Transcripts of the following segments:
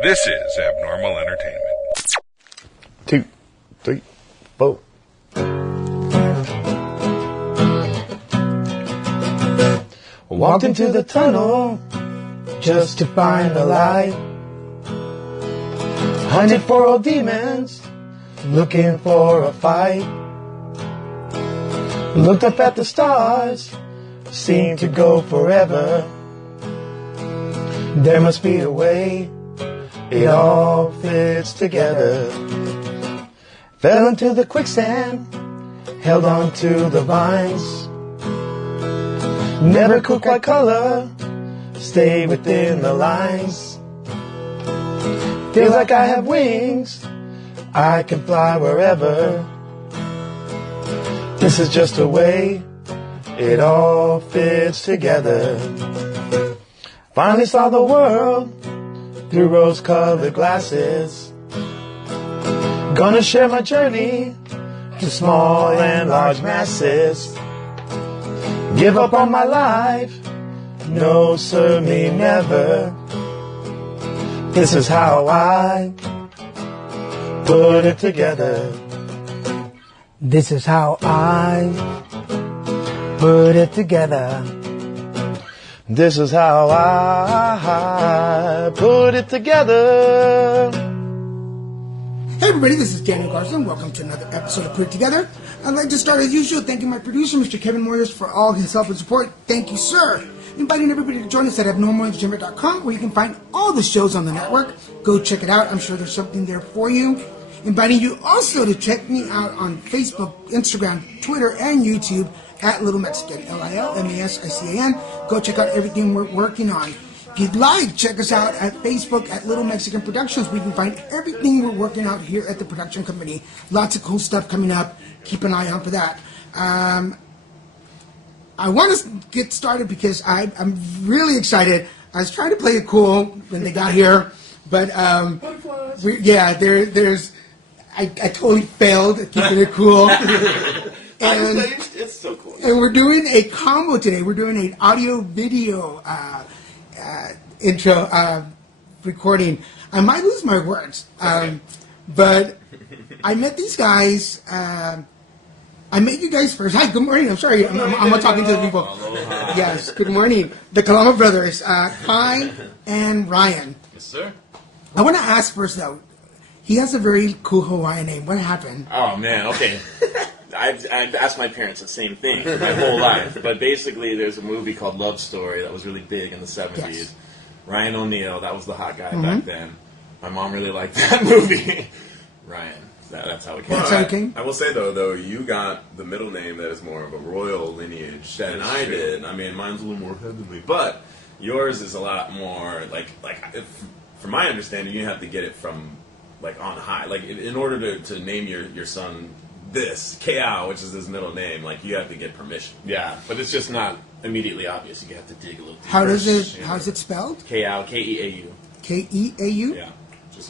This is Abnormal Entertainment. 2, 3, 4. Walked into the tunnel just to find the light. Hunted for old demons, looking for a fight. Looked up at the stars, seemed to go forever. There must be a way, it all fits together. Fell into the quicksand, held on to the vines. Never could quite color, stay within the lines. Feels like I have wings, I can fly wherever. This is just a way, it all fits together. Finally saw the world through rose-colored glasses. Gonna share my journey to small and large masses. Give up on my life, no sir me never. This is how I put it together. This is how I put it together. This is how I put it together. Hey everybody, this is Daniel Garson. Welcome to another episode of Put It Together. I'd like to start as usual thanking my producer, Mr. Kevin Moyers, for all his help and support. Thank you, sir. Inviting everybody to join us at abnormalentertainment.com, where you can find all the shows on the network. Go check it out. I'm sure there's something there for you. Inviting you also to check me out on Facebook, Instagram, Twitter, and YouTube at Little Mexican, LILMASICAN. Go check out everything we're working on. If you'd like, check us out at Facebook at Little Mexican Productions. We can find everything we're working out here at the production company. Lots of cool stuff coming up. Keep an eye out for that. I want to get started because I'm really excited. I was trying to play it cool when they got here, but I totally failed at keeping it cool. And it's so cool. And we're doing a combo today. We're doing an audio-video intro recording. I might lose my words, but I met these guys. I met you guys first. Hi, good morning. I'm sorry. I'm talking to the people. Aloha. Yes, good morning. The Kalama brothers, Kai and Ryan. Yes, sir. I want to ask first, though. He has a very cool Hawaiian name. What happened? Oh, man, okay. I've asked my parents the same thing my whole life. But basically, there's a movie called Love Story that was really big in the 70s. Yes. Ryan O'Neal, that was the hot guy back then. My mom really liked that movie. Ryan. That's how it came. That's how it came? I will say, though, you got the middle name that is more of a royal lineage than I did. I mean, mine's a little more heavenly. But yours is a lot more, from my understanding, you have to get it from, on high. Like, in order to name your son this, K.A.O., which is his middle name, you have to get permission. Yeah, but it's just not immediately obvious. You have to dig a little deeper. How is it spelled? K.A.O., K-E-A-U. K-E-A-U? Yeah.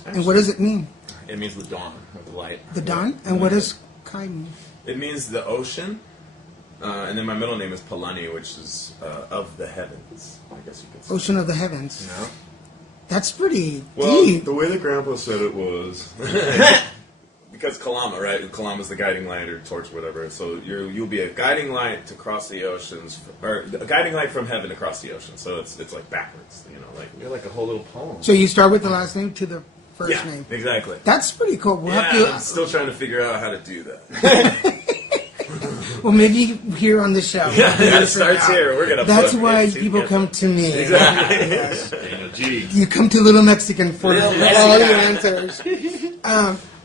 And what does it mean? It means the dawn, or the light. The dawn? And what does Kai mean? It means the ocean. And then my middle name is Palani, which is of the heavens, I guess you could say. Ocean of the heavens. Yeah. That's pretty Well, deep. the way that Grandpa said it was... because Kalama, right? Kalama's the guiding light or torch, whatever. So you'll be a guiding light to cross the oceans, or a guiding light from heaven across the ocean. So it's backwards, You're like a whole little poem. So you start with the last name to the first name. Exactly. That's pretty cool. We'll have I'm still trying to figure out how to do that. Well, maybe here on the show. Yeah, it starts here. We're gonna. That's why people come to me. Exactly. Yes. Gee. You come to Little Mexican for all the answers.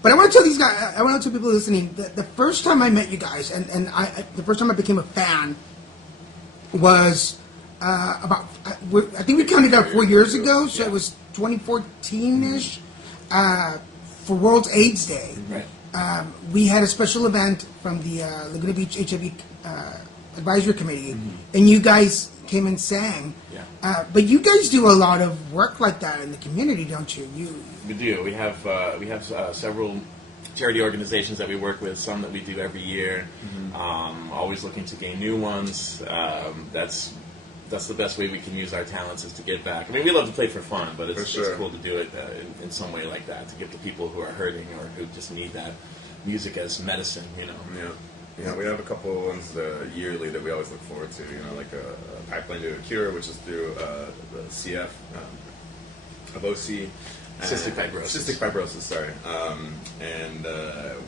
But I want to tell these guys, I want to tell people listening, the first time I met you guys, and the first time I became a fan was I think we counted out 4 years ago, so it was 2014-ish, for World AIDS Day. Right. We had a special event from the Laguna Beach HIV Advisory Committee, and you guys came and sang. Yeah. But you guys do a lot of work like that in the community, don't you? We do. We have several charity organizations that we work with. Some that we do every year. Always looking to gain new ones. That's that's the best way we can use our talents is to give back. I mean, we love to play for fun, but it's cool to do it in some way like that, to give to people who are hurting or who just need that music as medicine, you know. Yeah, we have a couple ones yearly that we always look forward to, you know, like a Pipeline to a Cure, which is through the CF of OC. Cystic fibrosis, sorry. And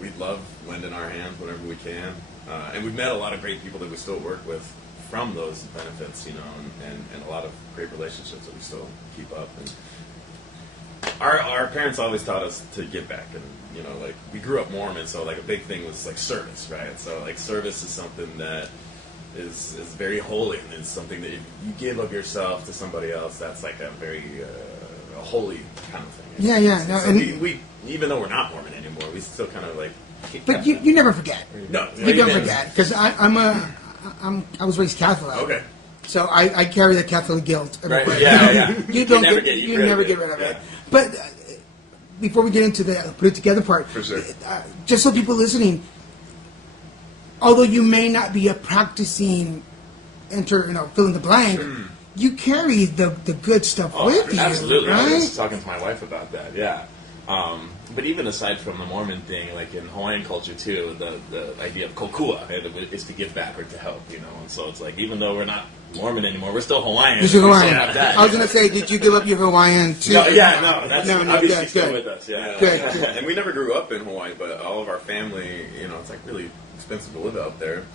we love lending our hands whenever we can. And we've met a lot of great people that we still work with from those benefits, you know, and a lot of great relationships that we still keep up. And our parents always taught us to give back, and you know, like we grew up Mormon, so like a big thing was like service, right? So like service is something that is very holy, and it's something that if you give of yourself to somebody else, that's like a very a holy kind of thing. Yeah. No, so and we even though we're not Mormon anymore, we still kind of like. But you never forget. No, you don't forget, because I was raised Catholic. Okay. So I carry the Catholic guilt. Right. Yeah. You never get rid of it. But before we get into the put it together part, for sure, just so people listening, although you may not be a practicing fill in the blank, you carry the good stuff with you. Absolutely. Right? I was talking to my wife about that. Yeah. But even aside from the Mormon thing, like in Hawaiian culture too, the idea of kokua is to give back or to help, you know. And so it's like, even though we're not Mormon anymore, we're still Hawaiian. You're still Hawaiian. That. I was gonna say, did you give up your Hawaiian too? No, that's obviously still with us. Yeah. Good. And we never grew up in Hawaii, but all of our family, you know, it's like really expensive to live out there.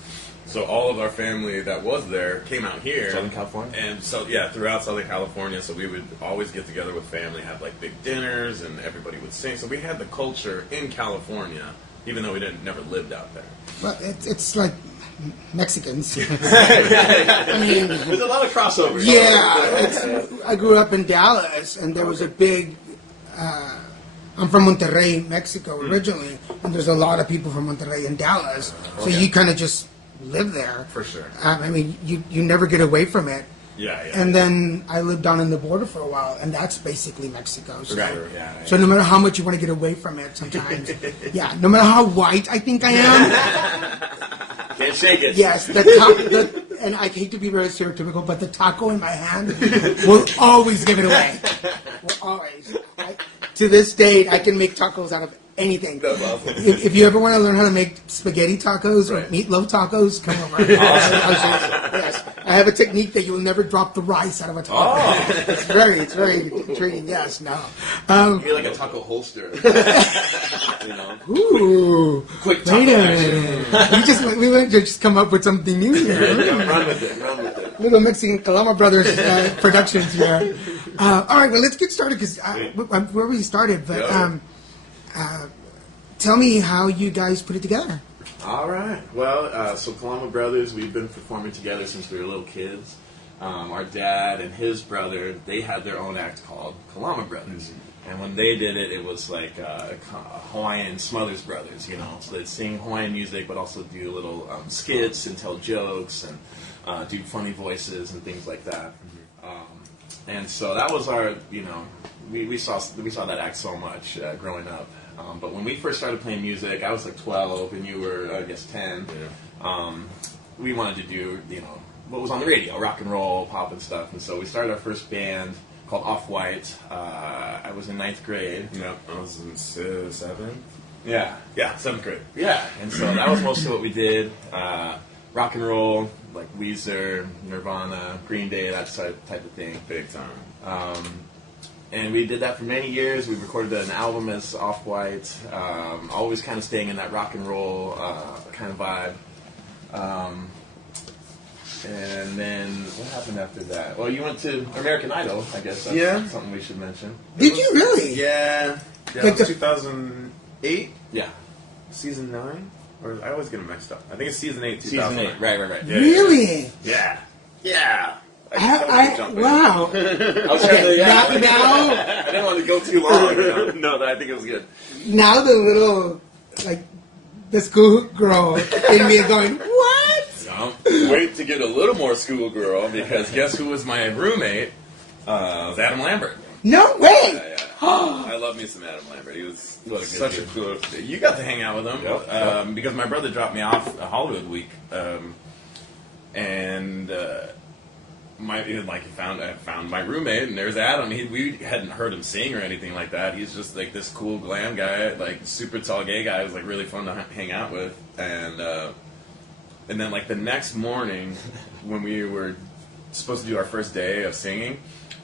So all of our family that was there came out here. Southern California? And so, throughout Southern California. So we would always get together with family, have like big dinners, and everybody would sing. So we had the culture in California, even though we never lived out there. Well, it's like Mexicans. I mean, there's a lot of crossovers. Yeah. I grew up in Dallas, and there was a big... I'm from Monterrey, Mexico originally, and there's a lot of people from Monterrey in Dallas. So you kind of just live there. For sure. I mean, you never get away from it. Yeah. And then I lived down in the border for a while, and that's basically Mexico. So, Right. So no matter how much you want to get away from it, sometimes, no matter how white I think I am, can't shake it. yes, and I hate to be very stereotypical, but the taco in my hand will always give it away. Will always. To this date, I can make tacos out of anything. That's awesome. If you ever want to learn how to make spaghetti tacos or meatloaf tacos, come over. Yes. I have a technique that you will never drop the rice out of a taco. Oh. It's very intriguing. Yes, no. You're like a taco holster. You know. Ooh. Quick taco Wait a action. minute. We went to just come up with something new here. Run with it. Little Mexican Kalama Brothers productions here. All right, well, let's get started because where we started, but tell me how you guys put it together. All right. Well, so Kalama Brothers, we've been performing together since we were little kids. Our dad and his brother, they had their own act called Kalama Brothers. And when they did it, it was like Hawaiian Smothers Brothers, you know. So they'd sing Hawaiian music, but also do little skits and tell jokes and do funny voices and things like that. And so that was our, you know, we saw that act so much growing up. But when we first started playing music, I was like 12 and you were, I guess, 10. Yeah. We wanted to do, you know, what was on the radio, rock and roll, pop and stuff. And so we started our first band called Off-White. I was in 9th grade. Yeah, I was in 7th. Yeah, 7th grade. Yeah, and so that was mostly what we did. Rock and roll, like Weezer, Nirvana, Green Day, that type of thing. Big time. And we did that for many years. We recorded an album as Off-White, always kind of staying in that rock and roll kind of vibe. And then, what happened after that? Well, you went to American Idol, I guess. That's something we should mention. Did you really? Yeah. It was 2008? Yeah. Season 9? Or I always get them mixed up. I think it's season 8, 2009. Season 8, right. Yeah, Really? Yeah. Wow. I was trying to, Now, I didn't want to go too long. You know? No, I think it was good. now the little, like, the schoolgirl in me is going, what? No. Wait to get a little more schoolgirl, because guess who was my roommate? It was Adam Lambert. No way! Yeah. I love me some Adam Lambert. He was such a cool... You got to hang out with him. Yep. Because my brother dropped me off at Hollywood Week. And I found my roommate, and there's Adam. We hadn't heard him sing or anything like that. He's just like this cool glam guy, like super tall gay guy. It was like really fun to hang out with. And then like the next morning, when we were supposed to do our first day of singing,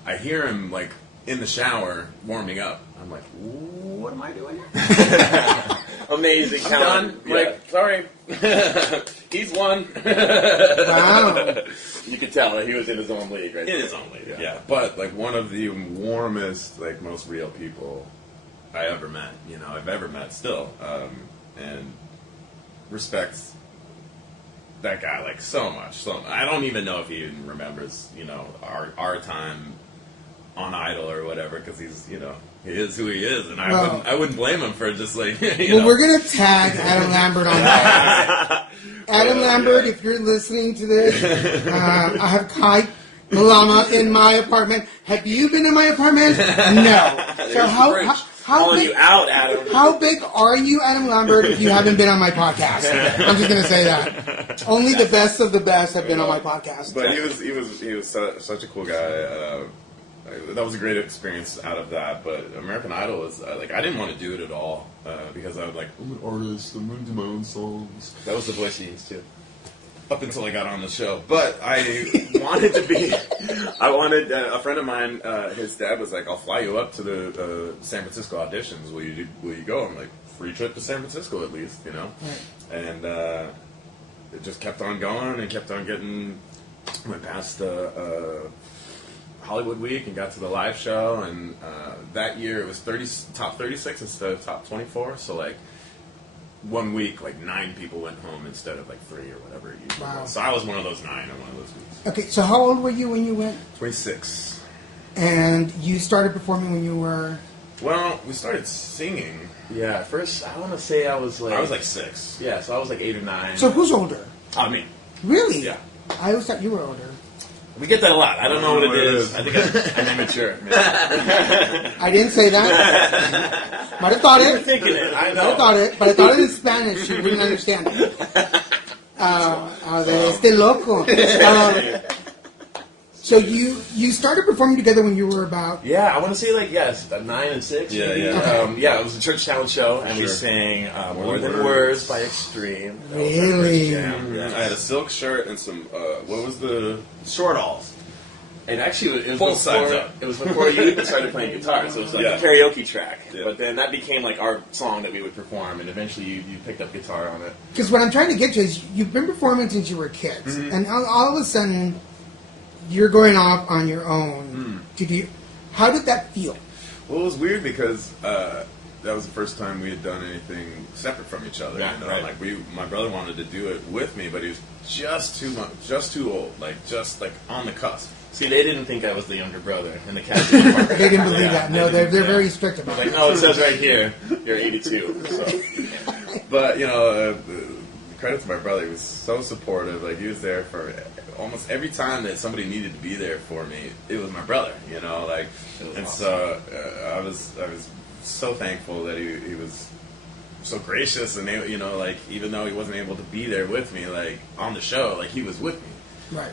I hear him like in the shower warming up. I'm like, what am I doing here? Amazing. I'm done. Yeah. Like, sorry. He's won. Wow. You could tell he was in his own league, right? In his own league, yeah. But like one of the warmest, like most real people I ever met. I've ever met still, and respects that guy like so much. So I don't even know if he even remembers, our time on Idol or whatever, because he's, he is who he is, and I wouldn't blame him for just like, we're gonna tag Adam Lambert on that. Adam Lambert, if you're listening to this, I have Kalama in my apartment. Have you been in my apartment? No. So how calling big, you out, Adam. How big are you, Adam Lambert, if you haven't been on my podcast? I'm just gonna say that. Only the best of the best have been on my podcast. But he was such a cool guy. That was a great experience out of that. But American Idol was like, I didn't want to do it at all because I was like, I'm an artist. I'm going to do my own songs. That was the voice he used too. Up until I got on the show, but I wanted to be. I wanted a friend of mine. His dad was like, "I'll fly you up to the San Francisco auditions. Will you go?" I'm like, "Free trip to San Francisco at least, Right. And it just kept on going and kept on getting. Went past Hollywood Week and got to the live show, and that year it was top 36 instead of top 24. So like. 1 week, like 9 people went home instead of like 3 or whatever it usually was. So I was one of those 9 on one of those weeks. Okay, so how old were you when you went? 26. And you started performing when you were? Well, we started singing. Yeah, first I want to say I was like 6. Yeah, so I was like 8 or 9. So who's older? Me. Really? Yeah. I always thought you were older. We get that a lot. I don't know what it is. I think I'm immature. I didn't say that. Might have thought You were it. thinking it. I Might have know. thought it, but I thought it in Spanish. You wouldn't understand it. Este loco. So you started performing together when you were about? Yeah, I want to say like 9 and 6. Yeah, maybe. yeah. It was a church talent show, and we sang "More Than Words" by Extreme. That was our first Really? jam. Yeah. I had a silk shirt and some. What was the Short alls. And actually, it was Full sides before, up. it was before you even started playing guitar, so it was like Yeah. a karaoke track. Yeah. But then that became like our song that we would perform, and eventually you picked up guitar on it. Because what I'm trying to get to is you've been performing since you were kids, and all of a sudden you're going off on your own. How did that feel? Well, it was weird because that was the first time we had done anything separate from each other. Yeah, right. Like my brother wanted to do it with me, but he was just too old, just on the cusp. See, they didn't think I was the younger brother in the casting department. They didn't believe Yeah, that. No, they they're didn't, very strict about Like, it. no, it says right here, you're 82. So. But credit to my brother, he was so supportive. Like he was there for almost every time that somebody needed to be there for me. It was my brother, and awesome. so I was so thankful that he was so gracious, and even though he wasn't able to be there with me, like on the show, like he was with me, Right.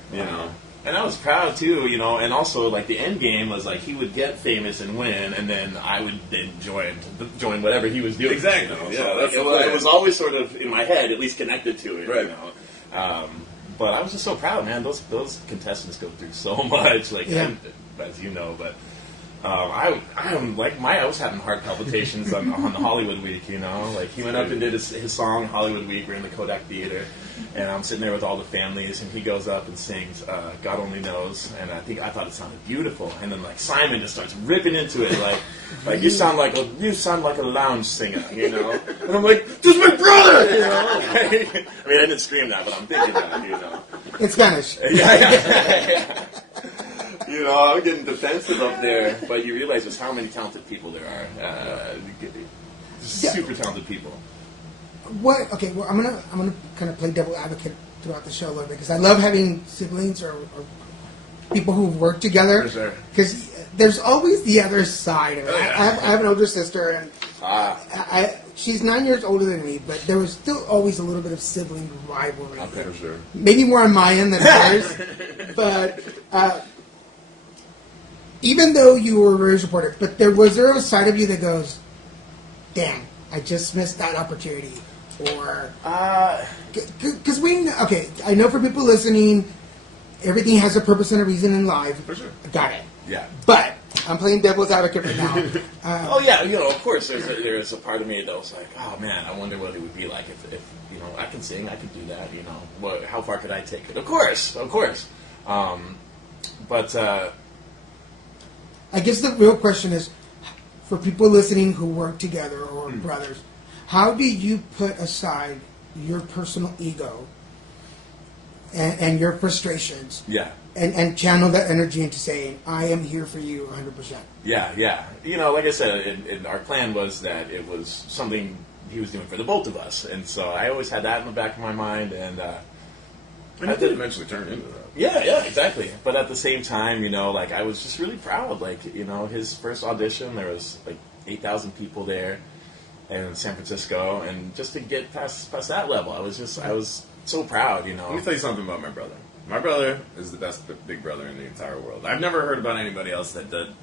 And I was proud too, and also like the end game was like he would get famous and win, and then I would then join whatever he was doing. Exactly. So, Yeah, like, that's the it plan. was always sort of in my head, at least connected to it. Right. But I was just so proud, man. Those contestants go through so much, like Yeah. as you know. But I was having heart palpitations on the Hollywood Week. Like he went up and did his song Hollywood Week. We're in the Kodak Theater. And I'm sitting there with all the families, and he goes up and sings "God Only Knows," and I thought it sounded beautiful. And then like Simon just starts ripping into it, like you sound like a lounge singer, And I'm like, "This is my brother," I mean, I didn't scream that, but I'm thinking that, In Spanish. yeah. I'm getting defensive up there, but you realize just how many talented people there are. Super talented people. Okay, well, I'm gonna kind of play devil advocate throughout the show a little bit because I love having siblings or people who work together. For sure. Because there's always the other side of it. Oh, yeah. I have an older sister, and She's 9 years older than me, but there was still always a little bit of sibling rivalry. Okay, for sure. Maybe more on my end than hers. But even though you were very supportive, but was there a side of you that goes, damn, I just missed that opportunity? Or, because I know for people listening, everything has a purpose and a reason in life. For sure. Got it. Yeah. But I'm playing devil's advocate right now. Oh yeah, of course. There's a part of me that was like, oh man, I wonder what it would be like if I can sing, I can do that. How far could I take it? Of course. But I guess the real question is, for people listening who work together or brothers, how do you put aside your personal ego and your frustrations? Yeah. And channel that energy into saying, I am here for you 100%. Yeah. Like I said, our plan was that it was something he was doing for the both of us. And so I always had that in the back of my mind. And it did eventually turn into that. Yeah, exactly. But at the same time, I was just really proud. His first audition, there was 8,000 people there in San Francisco. And just to get past that level, I was so proud, Let me tell you something about my brother. My brother is the best big brother in the entire world. I've never heard about anybody else that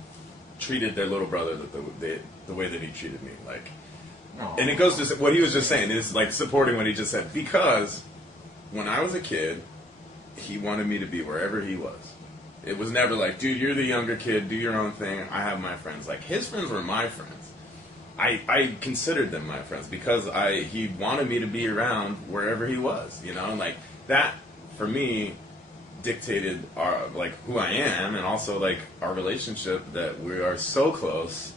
treated their little brother the way that he treated me. And it goes to what he was just saying is supporting what he just said. Because when I was a kid, he wanted me to be wherever he was. It was never dude, you're the younger kid, do your own thing. I have my friends. His friends were my friends. I considered them my friends because he wanted me to be around wherever he was. That for me dictated who I am, and also our relationship, that we are so close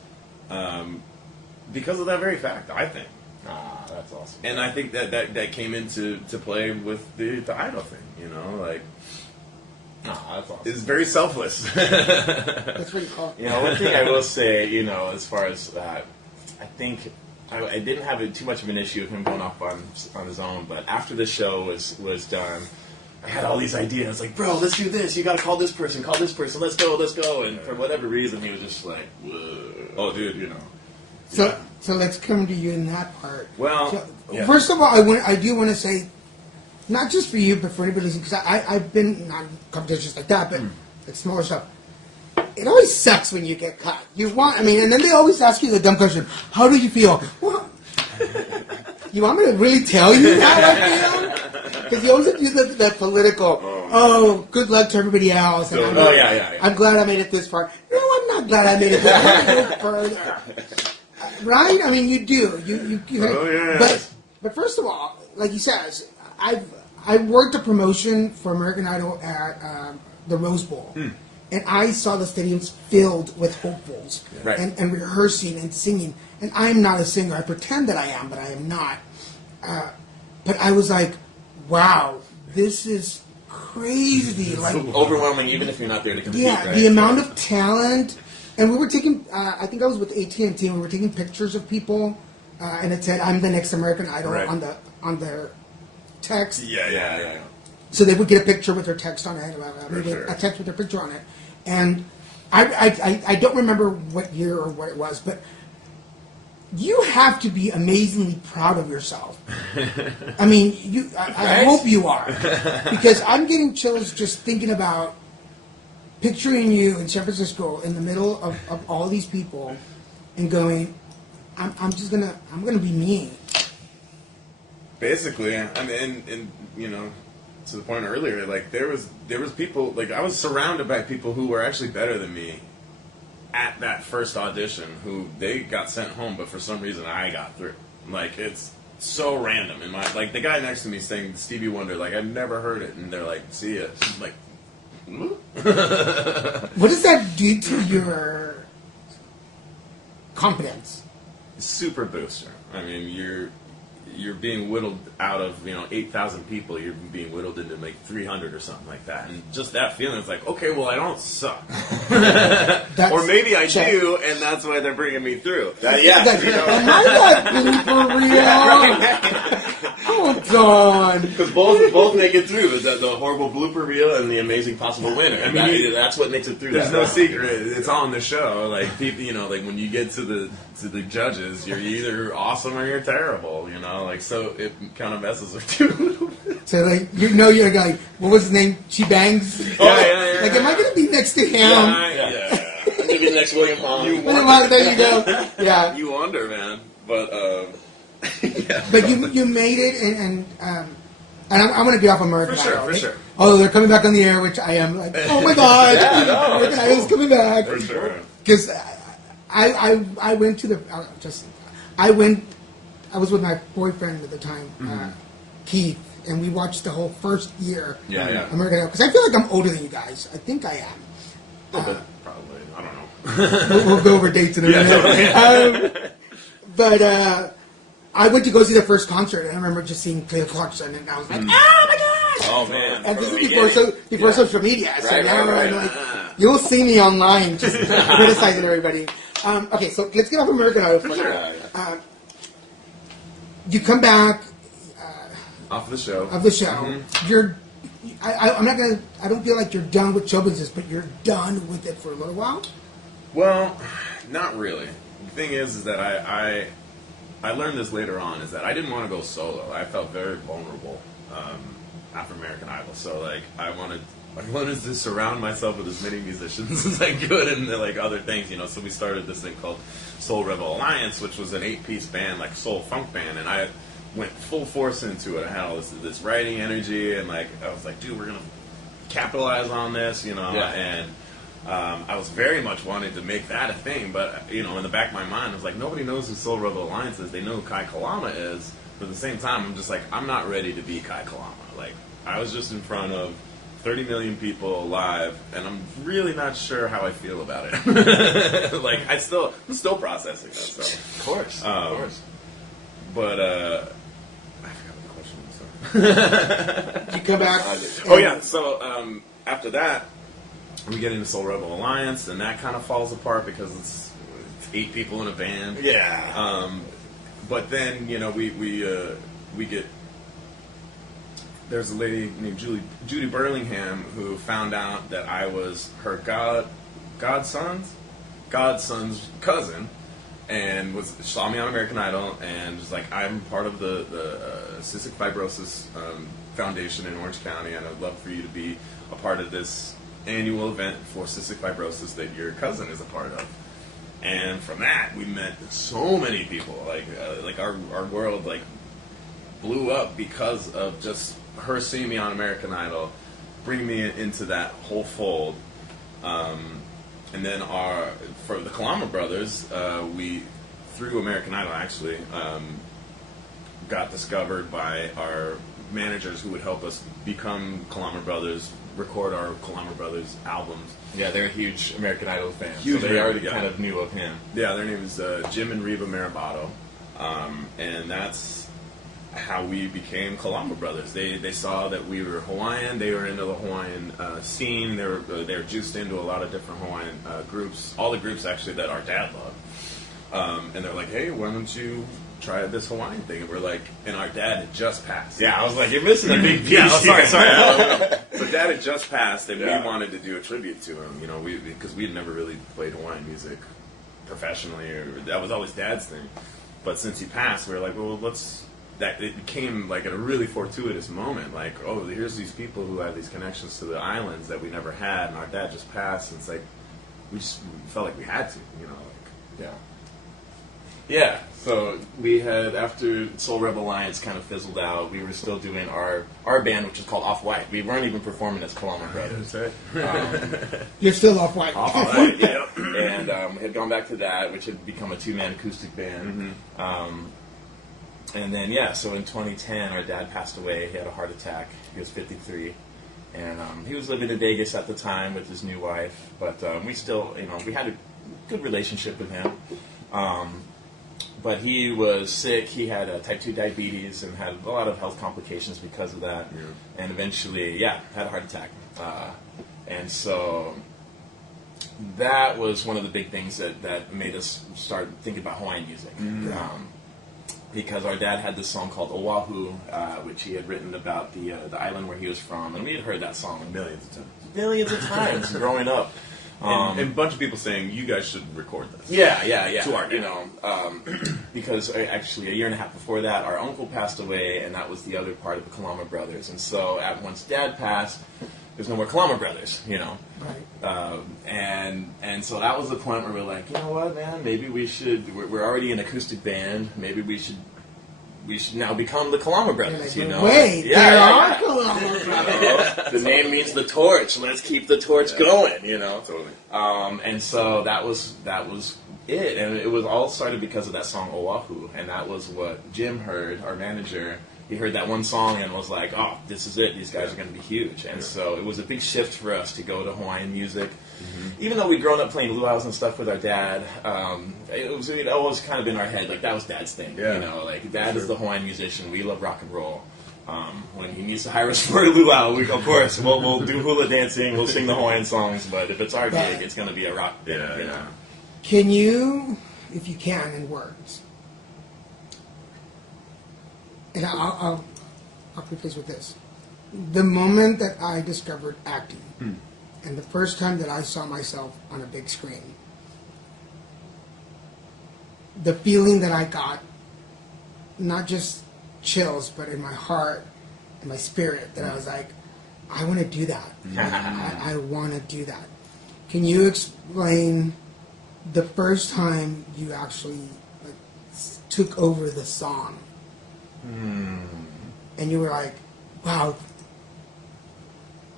because of that very fact, I think. That's awesome. And I think that came into play with the idol thing, that's awesome. It's very selfless. That's pretty cool. One thing I will say, as far as that, I think I didn't have too much of an issue with him going off on his own, but after the show was done, I had all these ideas, bro, let's do this, you gotta call this person, let's go, and for whatever reason, he was just whoa. Oh, dude, So let's come to you in that part. Well, First of all, I do want to say, not just for you, but for anybody listening, because I've been not in competitions like that, but smaller stuff. It always sucks when you get caught. And then they always ask you the dumb question, how do you feel? Well, you want me to really tell you how I feel? Because you always do that political, good luck to everybody else. And I'm glad I made it this far. No, I'm not glad I made it this far. I want to go further. Right? You do. But first of all, like he says, I worked a promotion for American Idol at the Rose Bowl. And I saw the stadiums filled with hopefuls and rehearsing and singing. And I'm not a singer. I pretend that I am, but I am not. But I was like, wow, this is crazy. Overwhelming, even if you're not there to compete. Yeah, right? The amount of talent. And we were taking, I think I was with AT&T, and we were taking pictures of people, and it said, I'm the next American Idol on their text. Yeah. So they would get a picture with their text on it, a text with their picture on it. And I don't remember what year or what it was, but you have to be amazingly proud of yourself. I hope you are. Because I'm getting chills just thinking about picturing you in San Francisco in the middle of all these people and going, I'm gonna be me. Basically, and to the point earlier, there was people, I was surrounded by people who were actually better than me at that first audition, who they got sent home, but for some reason I got through. It's so random. And the guy next to me sang Stevie Wonder, I've never heard it, and they're like, see it. What does that do to your confidence? Super booster. You're being whittled out of 8,000 people. You're being whittled into 300 or something like that, and just that feeling is okay, well, I don't suck, or maybe I do, and that's why they're bringing me through. Am I that blooper reel? Hold on. Because both make it through. The horrible blooper reel and the amazing possible winner. I mean, that's what makes it through. There's no secret. It's on the show. Like people, like when you get to the judges, you're either awesome or you're terrible. Like so it kind of messes with you a little bit. So like you're like, what was his name? She Bangs. Yeah. Like, am I gonna be next to him? Yeah. Maybe the next William Hong. There you go. Yeah. You wonder, man. But yeah. But you made it, and I'm going to be off American For sure, Idol. for right? sure. Although they're coming back on the air, which I am like, oh my god, American Idol's coming back. For sure. Because I went to I was with my boyfriend at the time, Keith, and we watched the whole first year Yeah. American Idol. Because I feel like I'm older than you guys. I think I am. A little bit, probably. I don't know. We'll go over dates in a minute. But I went to go see the first concert, and I remember just seeing Cleo Clarkson, and I was like, oh my gosh! Oh man. And this is before social media, so now I'm like, you'll see me online just criticizing everybody. Okay, so let's get off American Idol for now. You come back Off the show. of the show. You're, I'm not gonna. I don't feel like you're done with show business, but you're done with it for a little while. Well, not really. The thing is that I learned this later on, is that I didn't want to go solo. I felt very vulnerable after American Idol. So like I wanted to surround myself with as many musicians as I could, and like other things, So we started this thing called Soul Rebel Alliance, which was an 8-piece band, like soul funk band, and I went full force into it. I had all this writing energy, and like I was like, dude, we're gonna capitalize on this, and I was very much wanting to make that a thing, but in the back of my mind, I was like, nobody knows who Soul Rebel Alliance is. They know who Kai Kalama is, but at the same time, I'm just like, I'm not ready to be Kai Kalama. Like, I was just in front of 30 million people live, and I'm really not sure how I feel about it. Like, I'm still processing that stuff. Of course. But I forgot what the question was. You come back. Oh yeah. So after that, we get into Soul Rebel Alliance, and that kind of falls apart because it's 8 people in a band. Yeah. But then we get. There's a lady named Judy Burlingham who found out that I was her godson's cousin, and saw me on American Idol, and was like, I'm part of the cystic fibrosis foundation in Orange County, and I'd love for you to be a part of this annual event for cystic fibrosis that your cousin is a part of. And from that, we met so many people. Like our world blew up because of just her seeing me on American Idol, bringing me into that whole fold. And then for the Kalama brothers, we, through American Idol actually, got discovered by our managers who would help us become Kalama brothers, record our Kalama brothers albums. Yeah, they're huge American Idol fans. Huge, so they already yeah. kind of knew of him. Yeah, their name is Jim and Reba Marabato, and that's how we became Kalama brothers. They saw that we were Hawaiian. They were into the Hawaiian scene. They were juiced into a lot of different Hawaiian groups. All the groups actually that our dad loved. And they're like, hey, why don't you try this Hawaiian thing? And we're like, and our dad had just passed. Yeah, I was like, you're missing a big piece. Yeah, sorry. here. So dad had just passed, and Yeah. we wanted to do a tribute to him. Because we had never really played Hawaiian music professionally, or that was always dad's thing. But since he passed, we were like, well, it became like at a really fortuitous moment. Like, oh, here's these people who have these connections to the islands that we never had, and our dad just passed. And it's like we felt like we had to, Yeah, so we had, after Soul Rebel Alliance kind of fizzled out, we were still doing our band, which was called Off-White. We weren't even performing as Kalama Brothers. That's right. You're still off white. Off-White, yeah. And had gone back to that, which had become a 2-man acoustic band. And then, so in 2010, our dad passed away. He had a heart attack. He was 53. And he was living in Vegas at the time with his new wife. But we still, we had a good relationship with him. But he was sick. He had type 2 diabetes and had a lot of health complications because of that. Yeah. And eventually, had a heart attack. And so that was one of the big things that made us start thinking about Hawaiian music. because our dad had this song called Oahu, which he had written about the island where he was from, and we had heard that song millions of times growing up. And a bunch of people saying, you guys should record this. Yeah. To our dad. Because actually a year and a half before that, our uncle passed away, and that was the other part of the Kalama brothers. And so once Dad passed, there's no more Kalama brothers, Right. And so that was the point where we're like, you know what, man, maybe we should. We're already an acoustic band. Maybe we should now become the Kalama brothers. Wait, there are Kalama brothers. The name means the torch. Let's keep the torch going. Totally. And so that was it, and it was all started because of that song Oahu, and that was what Jim heard, our manager. He heard that one song and was like, "Oh, this is it. These guys are going to be huge." And so it was a big shift for us to go to Hawaiian music. Even though we'd grown up playing luau's and stuff with our dad, it always kind of in our head, like that was Dad's thing. Like Dad is the Hawaiian musician. We love rock and roll. When he needs to hire us for a luau, of course, we'll do hula dancing, we'll sing the Hawaiian songs. But if it's our gig, it's going to be a rock gig. Can you, if you can, in words, and I'll preface with this: the moment that I discovered acting, and the first time that I saw myself on a big screen, the feeling that I got, not just chills, but in my heart, in my spirit, that I was like, I want to do that. I want to do that. Can you explain the first time you actually took over the song? And you were like, wow,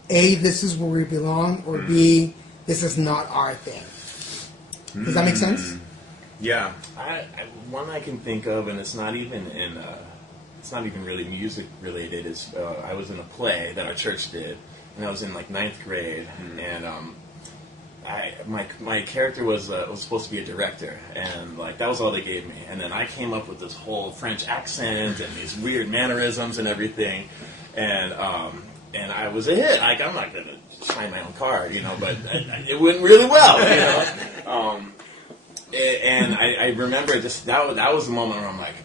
A, this is where we belong, or B, this is not our thing. Does that make sense? Yeah. One I can think of, and it's not even really music related, is I was in a play that our church did, and I was in like 9th grade, and my character was supposed to be a director, and like that was all they gave me. And then I came up with this whole French accent and these weird mannerisms and everything, and I was a hit. Like, I'm not gonna shine my own card, but it went really well, And I remember just that was the moment where I'm like,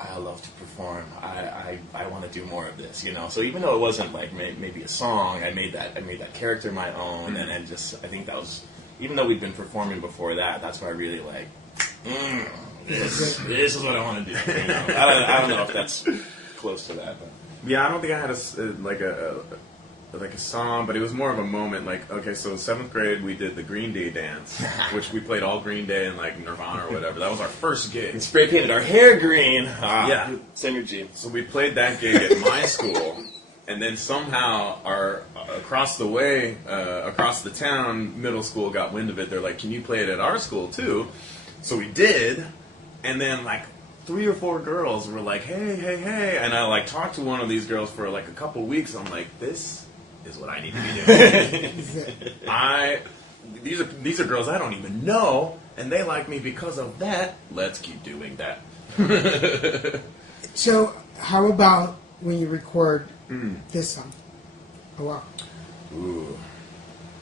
I love to perform. I want to do more of this, So even though it wasn't like maybe a song, I made that character my own, and just I think that was, even though we'd been performing before that, that's why I really like, this is what I want to do. I don't know if that's close to that, but. Yeah, I don't think I had a song, but it was more of a moment. Like, okay, so 7th grade we did the Green Day dance, which we played all Green Day and like Nirvana or whatever. That was our first gig. And spray painted our hair green. Yeah, synergy. So we played that gig at my school, and then somehow our across the town middle school got wind of it. They're like, "Can you play it at our school too?" So we did, and then like 3 or 4 girls were like, hey, and I like talked to one of these girls for like a couple weeks. I'm like, this is what I need to be doing. These are girls I don't even know, and they like me because of that. Let's keep doing that. So, how about when you record this song? Oahu. Ooh.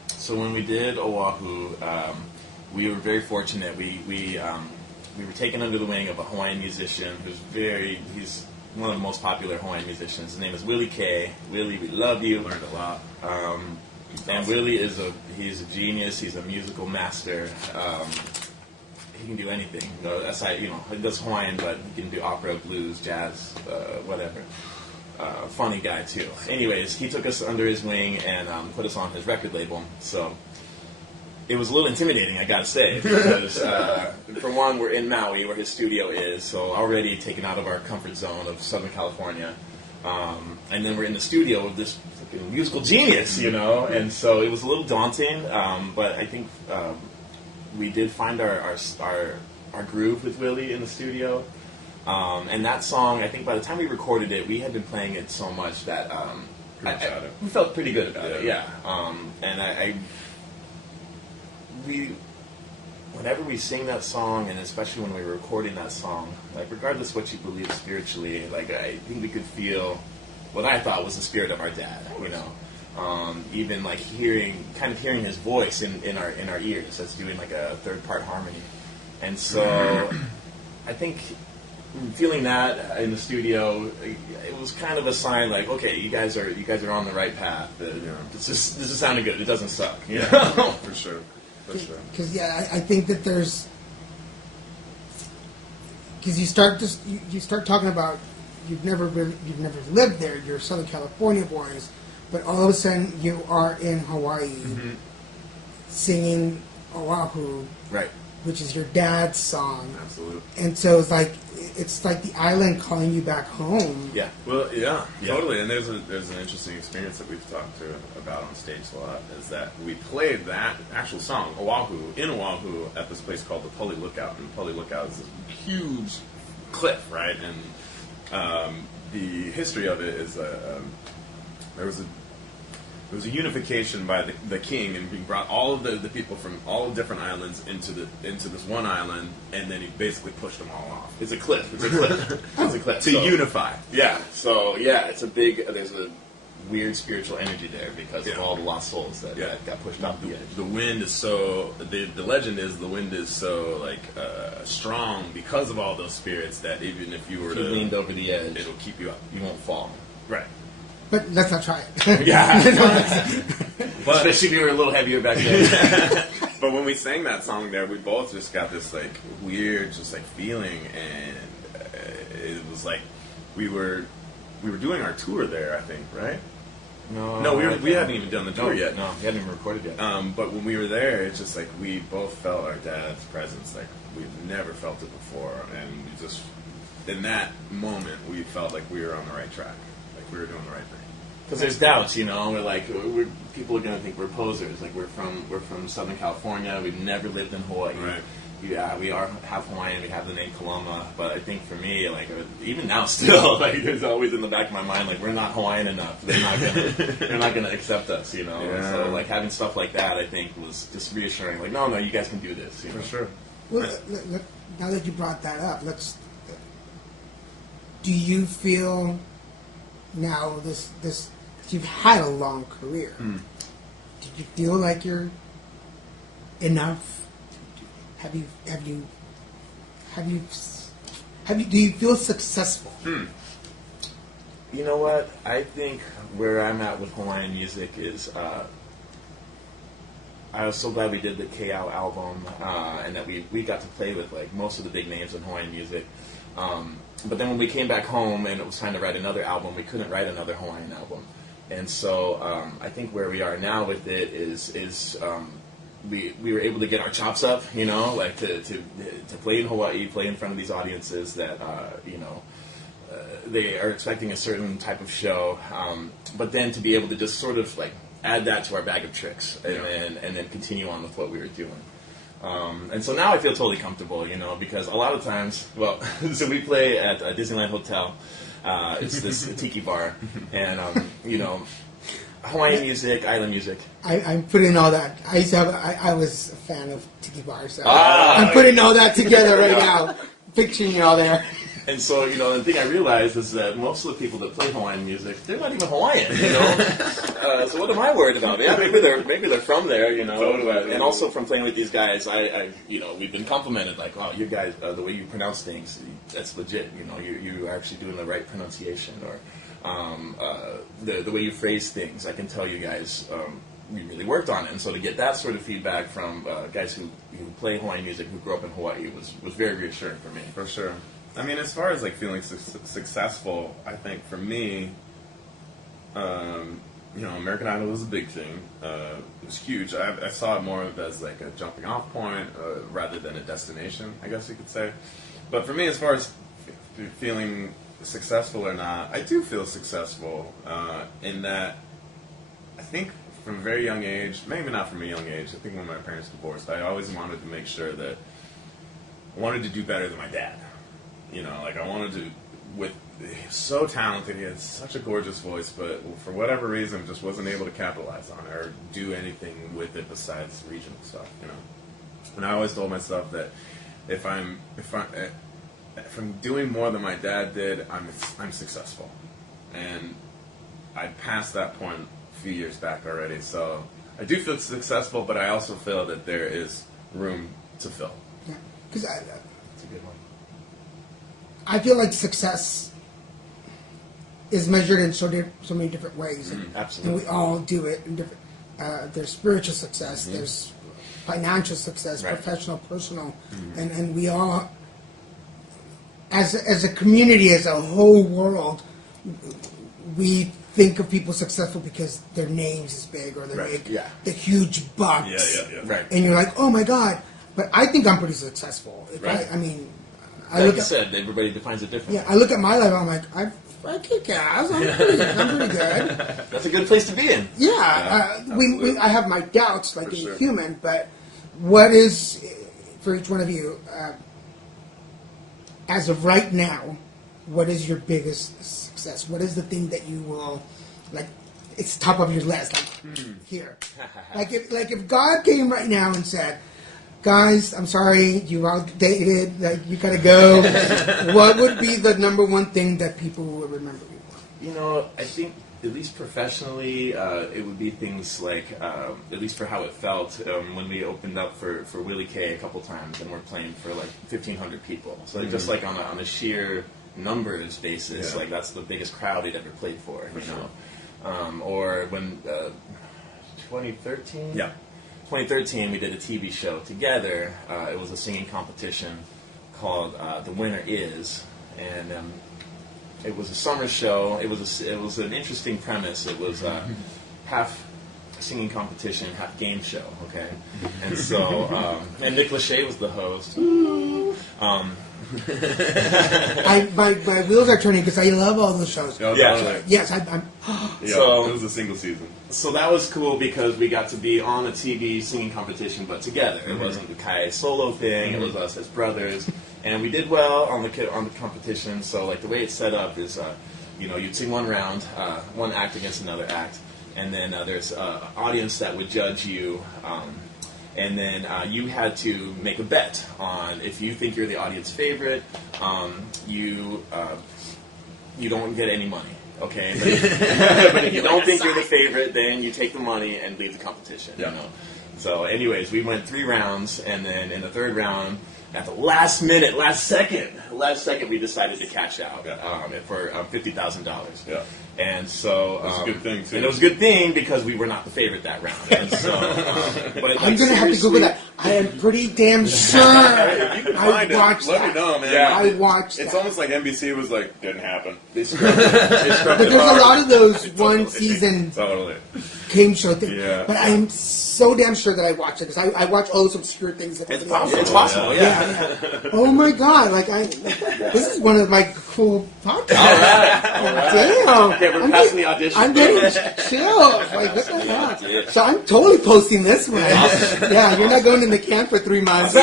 So when we did Oahu, we were very fortunate. We were taken under the wing of a Hawaiian musician he's one of the most popular Hawaiian musicians. His name is Willie K. Willie, we love you. Learned a lot. And Willie he's a genius. He's a musical master. He can do anything. Aside, he does Hawaiian, but he can do opera, blues, jazz, whatever. Funny guy too. Anyways, he took us under his wing and put us on his record label. So it was a little intimidating, I gotta say, because for one, we're in Maui, where his studio is, so already taken out of our comfort zone of Southern California. And then we're in the studio with this fucking musical genius, and so it was a little daunting, but I think we did find our groove with Willie in the studio. And that song, I think by the time we recorded it, we had been playing it so much that we felt pretty good about it, yeah. And whenever we sing that song, and especially when we were recording that song, like regardless what you believe spiritually, like I think we could feel what I thought was the spirit of our dad, even like hearing his voice in our ears. That's doing like a third part harmony, and so I think feeling that in the studio, it was kind of a sign like, okay, you guys are on the right path. This is sounding good. It doesn't suck. You know? For sure. Because I think that there's because you start talking about you've never lived there. You're Southern California boys, but all of a sudden you are in Hawaii, singing Oahu, Right. which is your dad's song. Absolutely. And so it's like the island calling you back home. Yeah. Well, yeah, totally. And there's an interesting experience that we've talked about on stage a lot, is that we played that actual song, in Oahu, at this place called the Pully Lookout. And Pully Lookout is this huge cliff, right? And the history of it is there was a unification by the king, and he brought all of the people from all different islands into this one island, and then he basically pushed them all off. It's a cliff. It's a cliff. To unify. Yeah. So it's a big. There's a weird spiritual energy there because of all the lost souls that got pushed off the edge. The wind is so. The legend is the wind is so strong because of all those spirits that even if you were If you leaned over the edge, it'll keep you up. you won't fall. Right. But let's not try it. Yeah. But Especially if you were a little heavier back then. but when we sang that song there, we both just got this weird feeling, and it was like we were doing our tour there, I think, right? No, we hadn't even done the tour yet. No, we hadn't even recorded yet. But when we were there, it's just like we both felt our dad's presence like we've never felt it before, and we just in that moment we felt like we were on the right track, like we were doing the right thing. Because there's doubts, we're people are gonna think we're posers. Like we're from Southern California. We've never lived in Hawaii. Right. Yeah, we are half Hawaiian. We have the name Kalama, but I think for me, even now, still, there's always in the back of my mind, we're not Hawaiian enough. They're not gonna accept us, Yeah. So having stuff like that, I think, was just reassuring. No, you guys can do this. For sure. Well, now that you brought that up, do you feel now this you've had a long career? Did you feel like you're enough? Do you feel successful? You know what? I think where I'm at with Hawaiian music is I was so glad we did the KO album and that we got to play with most of the big names in Hawaiian music. But then when we came back home and it was time to write another album, we couldn't write another Hawaiian album. And so I think where we are now with it is we were able to get our chops up, to play in Hawaii, play in front of these audiences that, they are expecting a certain type of show, but then to be able to just sort of add that to our bag of tricks and then continue on with what we were doing. And so now I feel totally comfortable, because a lot of times, so we play at a Disneyland Hotel. It's this tiki bar, and Hawaiian music, island music. I'm putting all that. I was a fan of tiki bars. So I'm putting all that together right now, picturing you all there. And so, the thing I realized is that most of the people that play Hawaiian music, they're not even Hawaiian, so what am I worried about? Yeah, maybe they're from there, Totally. And also from playing with these guys, we've been complimented, wow, you guys, the way you pronounce things, that's legit, you're actually doing the right pronunciation, or the way you phrase things, I can tell you guys, we really worked on it. And so to get that sort of feedback from guys who play Hawaiian music, who grew up in Hawaii, was very reassuring for me. For sure. I mean, as far as feeling successful, I think for me, American Idol was a big thing. It was huge. I saw it more as a jumping off point rather than a destination, I guess you could say. But for me, as far as feeling successful or not, I do feel successful in that I think from a very young age, maybe not from a young age, I think when my parents divorced, I always wanted to make sure that I wanted to do better than my dad. I wanted to, he was so talented, he had such a gorgeous voice, but for whatever reason, just wasn't able to capitalize on it or do anything with it besides regional stuff, And I always told myself that if I'm doing more than my dad did, I'm successful. And I passed that point a few years back already, so I do feel successful, but I also feel that there is room to fill. Yeah, because That's a good one. I feel like success is measured in so many different ways, Absolutely. and we all do it in different. There's spiritual success, there's financial success, Right. professional, personal, and we all, as a community, as a whole world, we think of people successful because their names is big or they Right. make Yeah. the huge bucks. Yeah. Right. And you're like, oh my god! But I think I'm pretty successful. If Right. I mean, I Like look you at said, everybody defines it differently. I look at my life. I'm like, I kick ass. I'm pretty good. That's a good place to be in. Yeah, I have my doubts, like For any sure. human, but what is, for each one of you, as of right now, what is your biggest success? What is the thing that you will, like, it's top of your list, like, here. like if God came right now and said, guys, I'm sorry, you outdated, like, you gotta go, what would be the number one thing that people will remember you for? You know, I think at least professionally, it would be things like, at least for how it felt when we opened up for Willie K a couple times, and we're playing for like 1,500 people. So just like on a sheer numbers basis, like that's the biggest crowd he'd ever played for. You know, or when 2013. Yeah. 2013, we did a TV show together. It was a singing competition called "The Winner Is," and it was a summer show. It was an interesting premise. It was half singing competition, half game show. Okay, and so and Nick Lachey was the host. My wheels are turning because I love all those shows. No, Yeah. totally. Yes, I'm. Yeah, So- it was a single season. So that was cool because we got to be on a TV singing competition, but together. It wasn't the Kai solo thing. It was us as brothers, and we did well on the competition. So like the way it's set up is, you'd sing one round, one act against another act, and then there's an audience that would judge you. And then you had to make a bet on if you think you're the audience favorite, you don't get any money. Okay, but if you don't think you're the favorite, then you take the money and leave the competition. Yeah. You know. So, anyways, we went 3 rounds, and then in the 3rd round, at the last minute, last second, we decided to cash out for $50,000. Yeah. And so That's a good thing, too. And it was a good thing because we were not the favorite that round. And so, but I'm gonna have to Google that. I am pretty damn sure If you can I find it, watched let that. me know, man. Yeah. I watched It's that. almost like NBC was like, didn't happen. They scrubbed it But there's a lot of those one Totally. season Totally. game show things. Yeah. But I am so damn sure that I watched it because I watch all those obscure things. That It's nobody else possible. It's watches. possible. Yeah. Oh my god! This is one of my cool podcasts. All right. Damn! Okay, we're I'm passing getting- the audition. I'm getting chills. Like, what the That's heck? it. So I'm totally posting this one. Yeah, you're not going into camp for 3 months. Some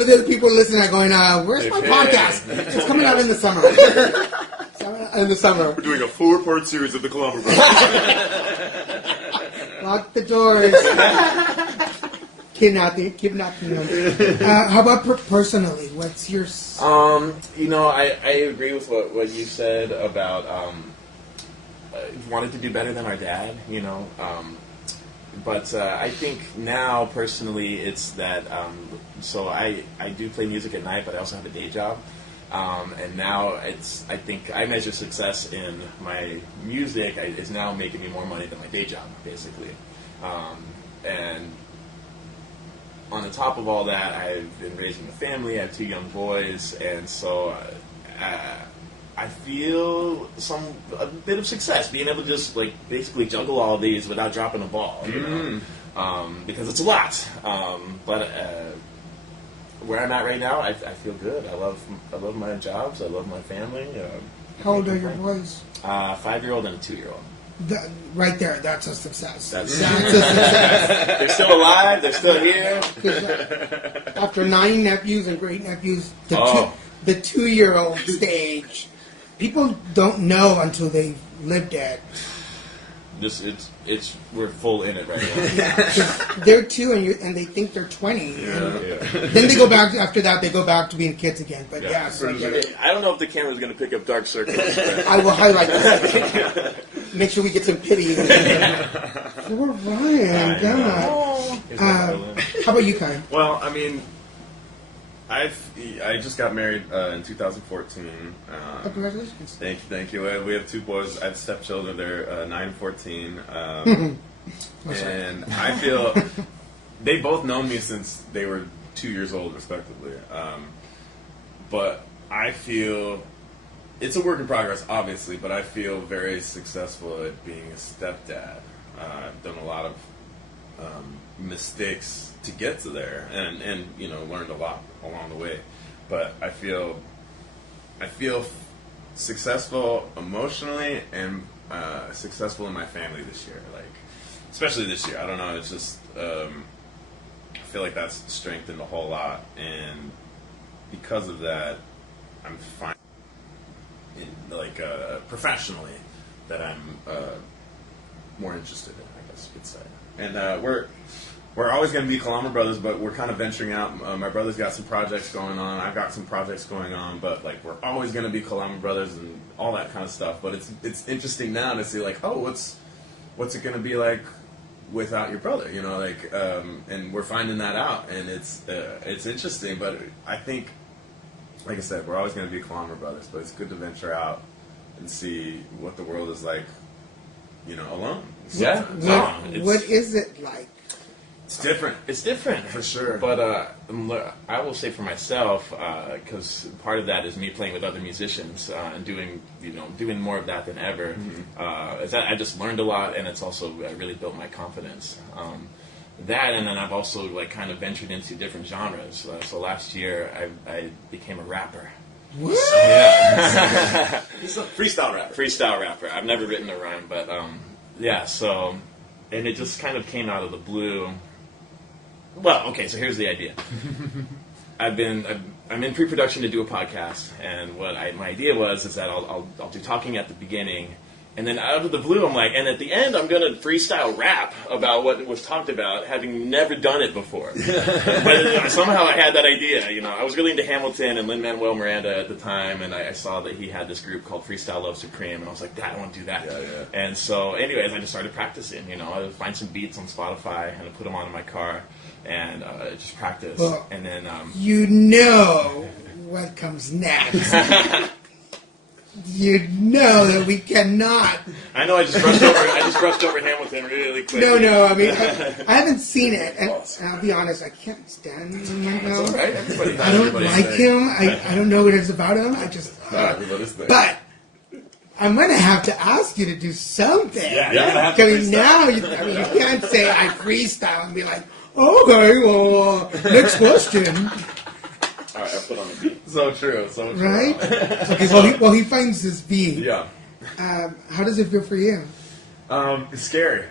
of the other people listening are going, where's my podcast? It's coming out in the summer. In the summer. We're doing a 4-part series of the Kalama Brothers. Lock the doors. Kidnapping them. How about personally? What's your... I agree with what you said about wanted to do better than our dad, but I think now personally it's that so I do play music at night, but I also have a day job, and now I think I measure success in my music is now making me more money than my day job, basically, and on the top of all that, I've been raising a family. I have 2 young boys, and so I feel a bit of success being able to just basically juggle all these without dropping a ball, because it's a lot. But where I'm at right now, I feel good. I love my jobs. I love my family. How old are your boys? 5-year-old and a 2-year-old. Right there, that's a success. That's a success. They're still alive. They're still here. After 9 nephews and great nephews, the Oh. 2-year-old stage, people don't know until they've lived it. We're full in it right now. Yeah, 'cause they're 2 and they think they're 20. Yeah. Then they go back. After that, they go back to being kids again. But Yeah. yeah, so I get it. I don't know if the camera's going to pick up dark circles. But I will highlight this. Make sure we get some pity. Poor Ryan, God. Here's my violin. How about you, Kai? Well, I mean, I just got married in 2014. Congratulations. Thank you. We have 2 boys. I have stepchildren. They're 9 and 14. And I feel they both known me since they were 2 years old, respectively. But I feel it's a work in progress, obviously. But I feel very successful at being a stepdad. I've done a lot of mistakes to get to there, and learned a lot along the way. But I feel successful emotionally and successful in my family this year. Like, especially this year. I don't know. It's just I feel like that's strengthened a whole lot, and because of that, I'm fine. Professionally, that I'm more interested in, I guess you could say. And we're always going to be Kalama Brothers, but we're kind of venturing out. My brother's got some projects going on. I've got some projects going on, but like we're always going to be Kalama Brothers and all that kind of stuff. But it's interesting now to see like, oh, what's it going to be like without your brother? And we're finding that out, and it's interesting. But I think, like I said, we're always going to be Kalama Brothers, but it's good to venture out and see what the world is like, alone. Yeah. What is it like? It's different. It's different. For sure. But I will say for myself, because part of that is me playing with other musicians and doing more of that than ever. Mm-hmm. Is that I just learned a lot, and it's also really built my confidence. That, and then I've also kind of ventured into different genres. So last year I became a rapper. What? Yeah. He's a freestyle rapper. Freestyle rapper. I've never written a rhyme, but yeah. So, and it just kind of came out of the blue. Well, okay. So here's the idea. I'm in pre-production to do a podcast, and my idea is that I'll do talking at the beginning. And then out of the blue, I'm like, and at the end, I'm going to freestyle rap about what was talked about, having never done it before. But somehow I had that idea. I was really into Hamilton and Lin-Manuel Miranda at the time, and I saw that he had this group called Freestyle Love Supreme, and I was like, I want to do that. Yeah. And so, anyways, I just started practicing. I would find some beats on Spotify, and I'd put them on in my car, and just practice. Well, and then, what comes next. You know that we cannot. I know. I just brushed over Hamilton really quick. No. I mean, I haven't seen it, and I'll be honest. I can't stand him right now. That's all right. I don't like him. I don't know what it is about him. I just. But I'm gonna have to ask you to do something. Yeah. You're gonna have to freestyle. Now, you can't say I freestyle and be like, okay, well, next question. All right, I'll put on the beat. So true. Right? Okay, well, he finds this beat. Yeah. How does it feel for you? It's scary.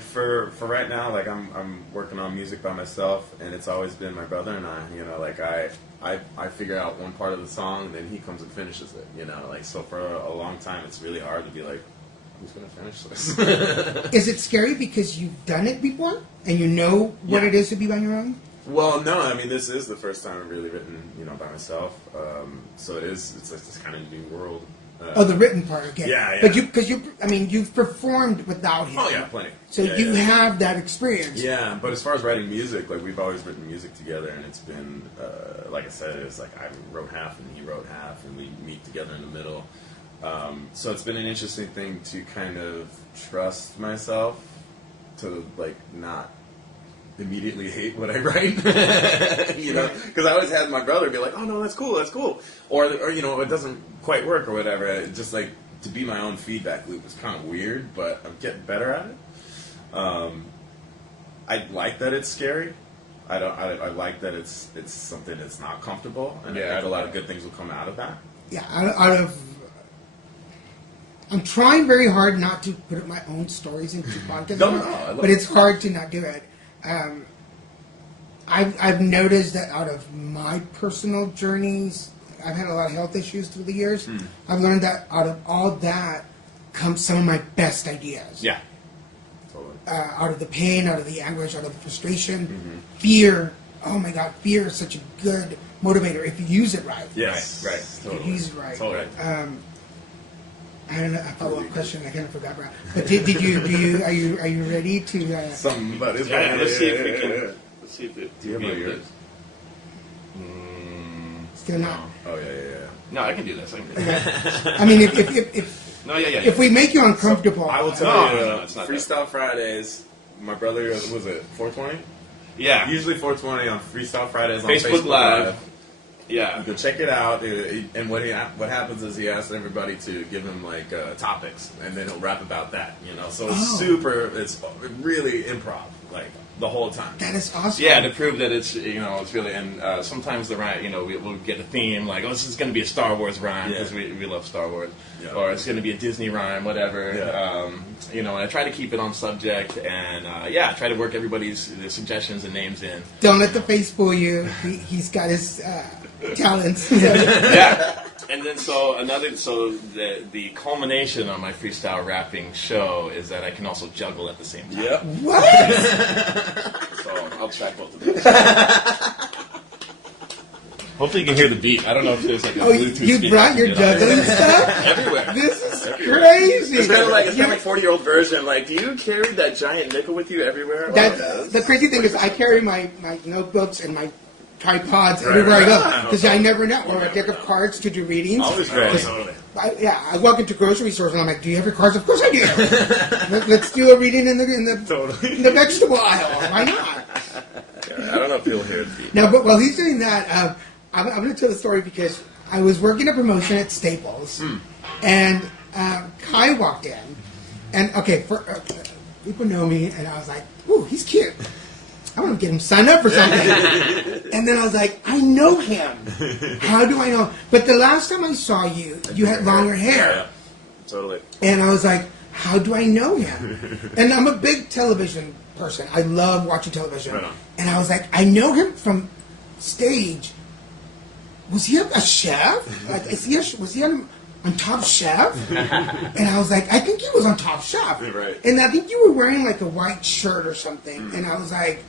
For right now, I'm working on music by myself, and it's always been my brother and I. I figure out one part of the song, then he comes and finishes it. So for a long time, it's really hard to be like, who's going to finish this? Is it scary because you've done it before and you know what it is to be on your own? Well, no. I mean, this is the first time I've really written, by myself. So it's this kind of new world. The written part again. Yeah. But you've performed without him. Oh yeah, plenty. So you have that experience. Yeah, but as far as writing music, we've always written music together, and it's been, like I said, it's like I wrote half and he wrote half, and we meet together in the middle. So it's been an interesting thing to kind of trust myself to not immediately hate what I write, because I always had my brother be like, "Oh no, that's cool," or it doesn't quite work or whatever. It just to be my own feedback loop is kind of weird, but I'm getting better at it. I like that it's scary. I like that it's something that's not comfortable, and I think a lot of good things will come out of that. Yeah, I'm trying very hard not to put my own stories into podcasts, but it's hard to not do it. I've noticed that out of my personal journeys, I've had a lot of health issues through the years. I've learned that out of all that comes some of my best ideas. Yeah. Totally. Out of the pain, out of the anguish, out of the frustration, fear. Oh my God, fear is such a good motivator if you use it right. Yes, right. If you use it right. Totally. I don't know, a follow-up question. I kind of forgot. But are you ready to? Something about his. Yeah, let's see if we can. Let's see if it. Do you have yours? Still not. Oh yeah. No, I can do this. I can do this. I mean, if No, yeah. if we make you uncomfortable, I will tell you, No, it's not Freestyle Fridays. My brother was it 420? Yeah. Usually 420 on Freestyle Fridays on Facebook Facebook Live. Live. Yeah. You can check it out. And what happens is he asks everybody to give him like topics, and then he'll rap about that. So it's it's really improv, like the whole time. that is awesome. Yeah, to prove that it's it's really, and sometimes the rhyme, we'll get a theme like, oh, this is going to be a Star Wars rhyme because we love Star Wars, or it's going to be a Disney rhyme, whatever. Yeah. And I try to keep it on subject, and I try to work everybody's suggestions and names in. Don't let the face fool you. He's got his talents. Yeah. And then the culmination on my freestyle rapping show is that I can also juggle at the same time. Yep. What? So I'll track both of those. Hopefully you can hear the beat. I don't know if there's like a Oh, Bluetooth you speaker brought I can your get on. juggling stuff? Everywhere. This is crazy. It's kind of like 40-year-old version. Like, do you carry that giant nickel with you everywhere? The crazy thing is, I carry my notebooks and my tripods everywhere I go because I never know. Or a deck of cards to do readings. Always ready. I walk into grocery stores and I'm like, "Do you have your cards?" Of course I do. Let's do a reading in the vegetable aisle. Why not? I don't know if you'll hear it. Now, but while he's doing that, I'm going to tell the story because I was working a promotion at Staples, and Kai walked in, and people know me, and I was like, "Ooh, he's cute. I want to get him signed up for something." And then I was like, "I know him. How do I know?" But the last time I saw you, you had longer hair, Yeah, totally. and I was like, "How do I know him?" And I'm a big television person. I love watching television, Right on. and I was like, "I know him from stage." Was he a chef? Like, was he on Top Chef? And I was like, I think he was on Top Chef. Right. And I think you were wearing like a white shirt or something. And I was like,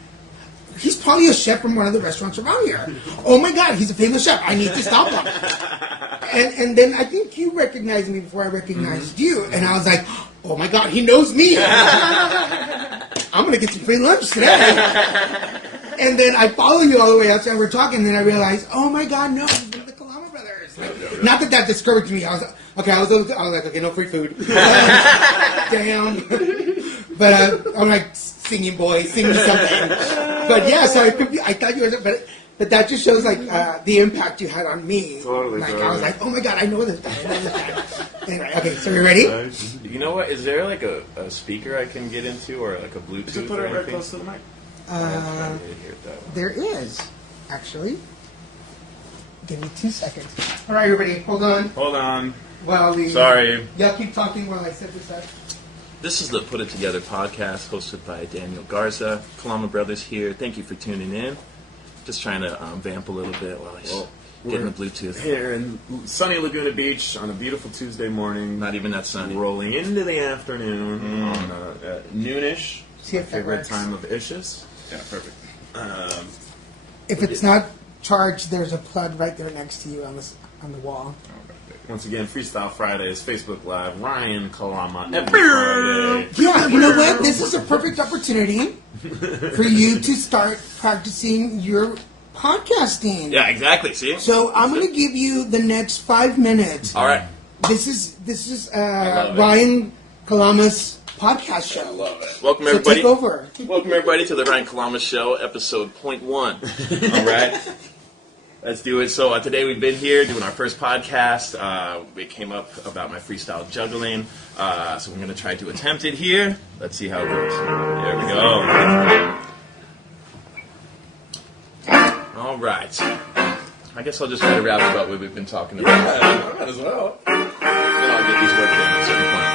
he's probably a chef from one of the restaurants around here. Oh my God, he's a famous chef. I need to stop him. And then I think you recognized me before I recognized you. And I was like, oh my God, he knows me. I'm going to get some free lunch today. And then I follow you all the way outside. We're talking, and then I realized, oh my God, no, he's one of the Kalama brothers. Like, not that discouraged me. I was like, okay, no free food. Damn. But I'm like, singing boy, sing me something. But yeah, so I thought you were, but that just shows like the impact you had on me. Totally. I was like, oh my God, I know this guy. Anyway, okay, so you ready? You know what? Is there like a speaker I can get into, or like a Bluetooth Just put or it right anything? close to the mic. There is, actually. Give me 2 seconds. All right, everybody, hold on. Hold on. Sorry. Y'all keep talking while I set this up. This is the Put It Together podcast hosted by Daniel Garza. Kalama Brothers here. Thank you for tuning in. Just trying to vamp a little bit while he's getting the Bluetooth. Here in sunny Laguna Beach on a beautiful Tuesday morning. Not even that sunny. Rolling into the afternoon on noonish. See if that favorite works. time of issues. Yeah, perfect. If it's not charged, there's a plug right there next to you on the wall. Once again, Freestyle Fridays, Facebook Live, Ryan Kalama, every Friday. Yeah, you know what? This is a perfect opportunity for you to start practicing your podcasting. Yeah, exactly. See? So I'm going to give you the next 5 minutes. All right. This is love it. Ryan Kalama's podcast show. Love it. Welcome So everybody. take over. Welcome everybody to the Ryan Kalama Show, episode 0.1. All right. Let's do it. So today we've been here doing our first podcast. We came up about my freestyle juggling. So we're going to try to attempt it here. Let's see how it goes. There we go. All right. I guess I'll just try to rap about what we've been talking about. Might as well. Then I'll get these worked in at a certain point.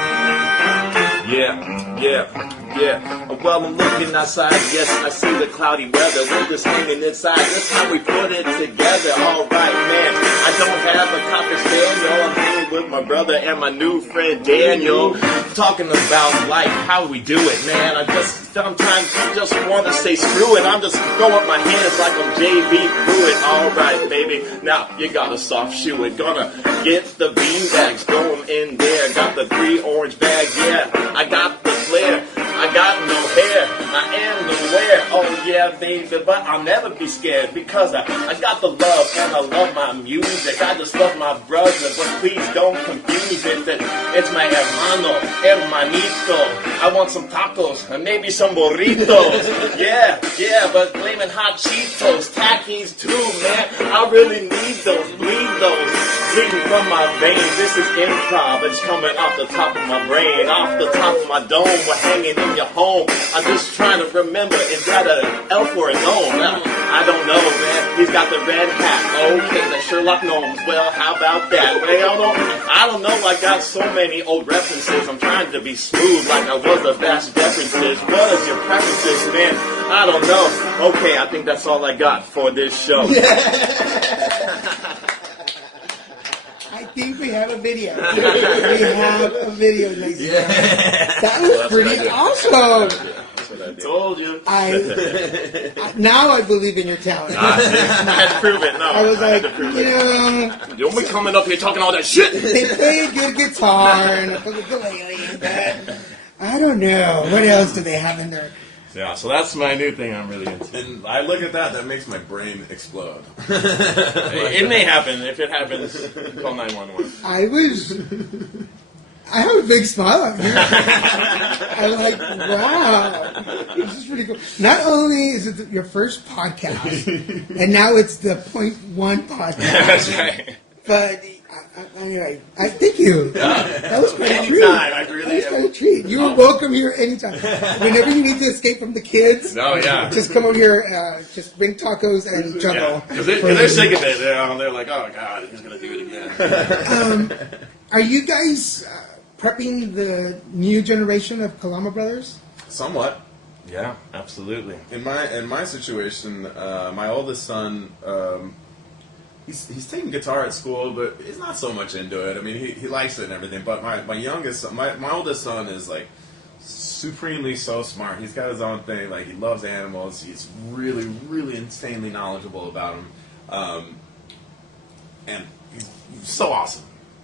Yeah. Well, I'm looking outside. Yes, I see the cloudy weather. We're just hanging inside. That's how we put it together. All right, man. I don't have a copper spaniel. I'm hanging with my brother and my new friend Daniel. Talking about life, how we do it, man. I just sometimes just want to say screw it. I'm just throwing my hands like I'm JB Pruitt. All right, baby. Now you gotta soft shoe it. Gonna get the bean bags, throw them in there. Got the 3 orange bags, yeah. I got the flair. I got no hair, I am nowhere. Oh yeah, baby, but I'll never be scared because I got the love and I love my music. I just love my brother, but please don't confuse it that it's my hermano, hermanito. I want some tacos and maybe some burritos. Yeah, but flaming hot Cheetos, Takis too, man. I really need those, bleed those, bleeding from my veins. This is improv, it's coming off the top of my brain, off the top of my dome. We're hanging in your home. I'm just trying to remember, is that an elf or a gnome? I don't know, man. He's got the red hat. Okay, the Sherlock Gnomes. Well, how about that? Well, I don't know. I got so many old references. I'm trying to be smooth like I was a Bash References. What is your preferences, man? I don't know. Okay, I think that's all I got for this show. I think we have a video. Ladies. Yeah. That was pretty awesome. That's what I told you. Now I believe in your talent. I had to prove it. No, I was like, you don't be coming up here talking all that shit. They play a good guitar and a ukulele, but I don't know. What else do they have in there? Yeah, so that's my new thing I'm really into. And I look at that makes my brain explode. It may happen. If it happens, call 911. I have a big smile on here. I'm like, wow. This is pretty cool. Not only is it your first podcast, and now it's the .1 podcast. That's right. But anyway, I thank you. That was quite a treat. Anytime, I really That was quite a treat. You are welcome here anytime. Whenever you need to escape from the kids, just come over here, just bring tacos and juggle. Because they're sick of it. They're like, oh, God, he's going to do it again. Are you guys prepping the new generation of Kalama brothers? Somewhat. Yeah, absolutely. In my situation, my oldest son, he's taking guitar at school, but he's not so much into it. I mean, he likes it and everything. But my youngest, my oldest son is like supremely so smart. He's got his own thing. Like, he loves animals. He's really, really insanely knowledgeable about them, and he's so awesome.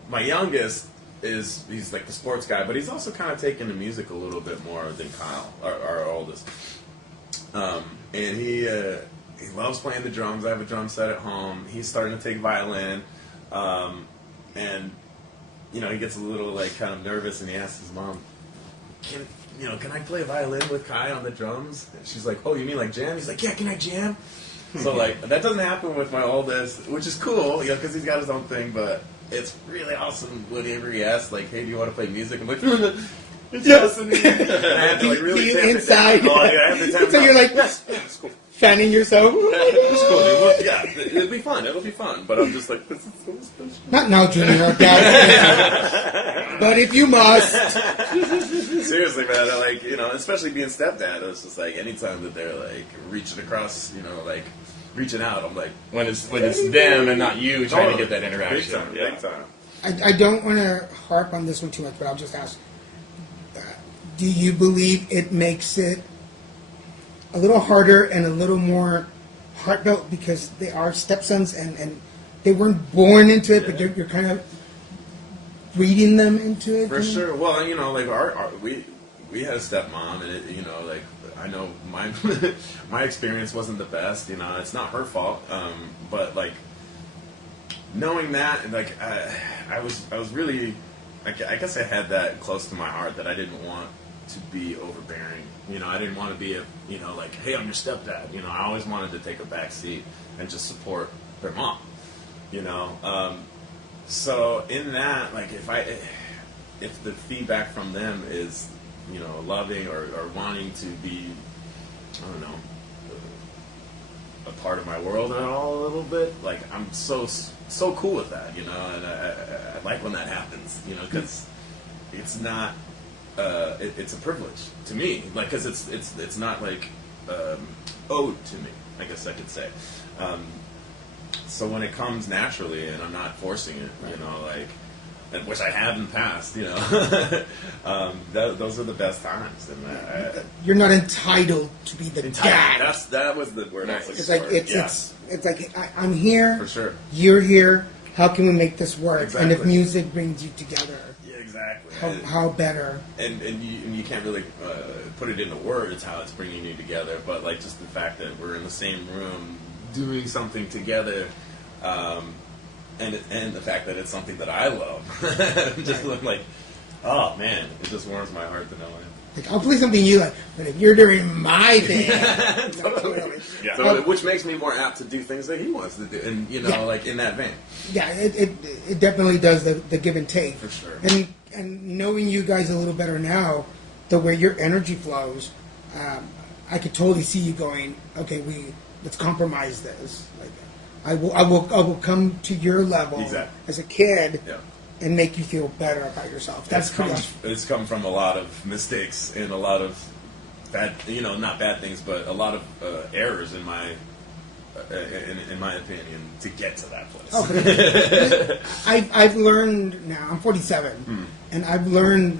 My youngest he's like the sports guy, but he's also kind of taken to music a little bit more than Kyle, our oldest. And he loves playing the drums. I have a drum set at home. He's starting to take violin, and he gets a little like kind of nervous, and he asks his mom, "Can I play violin with Kai on the drums?" And she's like, "Oh, you mean like jam?" He's like, "Yeah, can I jam?" So like that doesn't happen with my oldest, which is cool, because he's got his own thing, but it's really awesome whenever he asks, like, "Hey, do you want to play music?" I'm like, "It's fascinating." And I have to like really tap inside. it down. Oh, yeah, I have to tap it So down. you're like, it's cool. fanning yourself. It's cool, dude. Well, yeah, it'll be fun. It'll be fun. But I'm just like, this is so special. Not now, Junior. Dad. But if you must. Seriously, man. Especially being stepdad, it's just like anytime that they're like reaching across, like reaching out, I'm like, When it's them and not you trying to get that interaction. Big time. I don't want to harp on this one too much, but I'll just ask. Do you believe it makes it a little harder and a little more heartfelt because they are stepsons and they weren't born into it, but you're kind of breeding them into it? For sure. Well, we had a stepmom, and I know my experience wasn't the best. It's not her fault, but like knowing that, like I was really, I guess I had that close to my heart that I didn't want to be overbearing. I didn't want to be like, hey, I'm your stepdad. I always wanted to take a back seat and just support their mom. So in that, like, if the feedback from them is, loving or wanting to be, I don't know, a part of my world at all a little bit, like, I'm so cool with that, and I like when that happens, because it's not. It's a privilege to me, like, because it's not like owed to me, I guess I could say. So when it comes naturally and I'm not forcing it, which I have in the past, those are the best times. And you're not entitled to be the dad. That was the word. It's like it's like I'm here. For sure. You're here. how can we make this work? Exactly. And if music brings you together, Yeah, exactly. how better? And you can't really put it into words how it's bringing you together, but like just the fact that we're in the same room doing something together, and the fact that it's something that I love, just like, oh man, it just warms my heart to know it. Like, I'll play something you like, but if you're doing my thing, Yeah. So, which makes me more apt to do things that he wants to do, and like in that vein. Yeah, it definitely does the give and take. For sure. And knowing you guys a little better now, the way your energy flows, I could totally see you going, okay, let's compromise this. Like, I will come to your level as a kid. Yeah. And make you feel better about yourself. It's come from a lot of mistakes and a lot of bad, not bad things, but a lot of errors in my opinion to get to that place. Okay. I've learned now. I'm 47, and I've learned.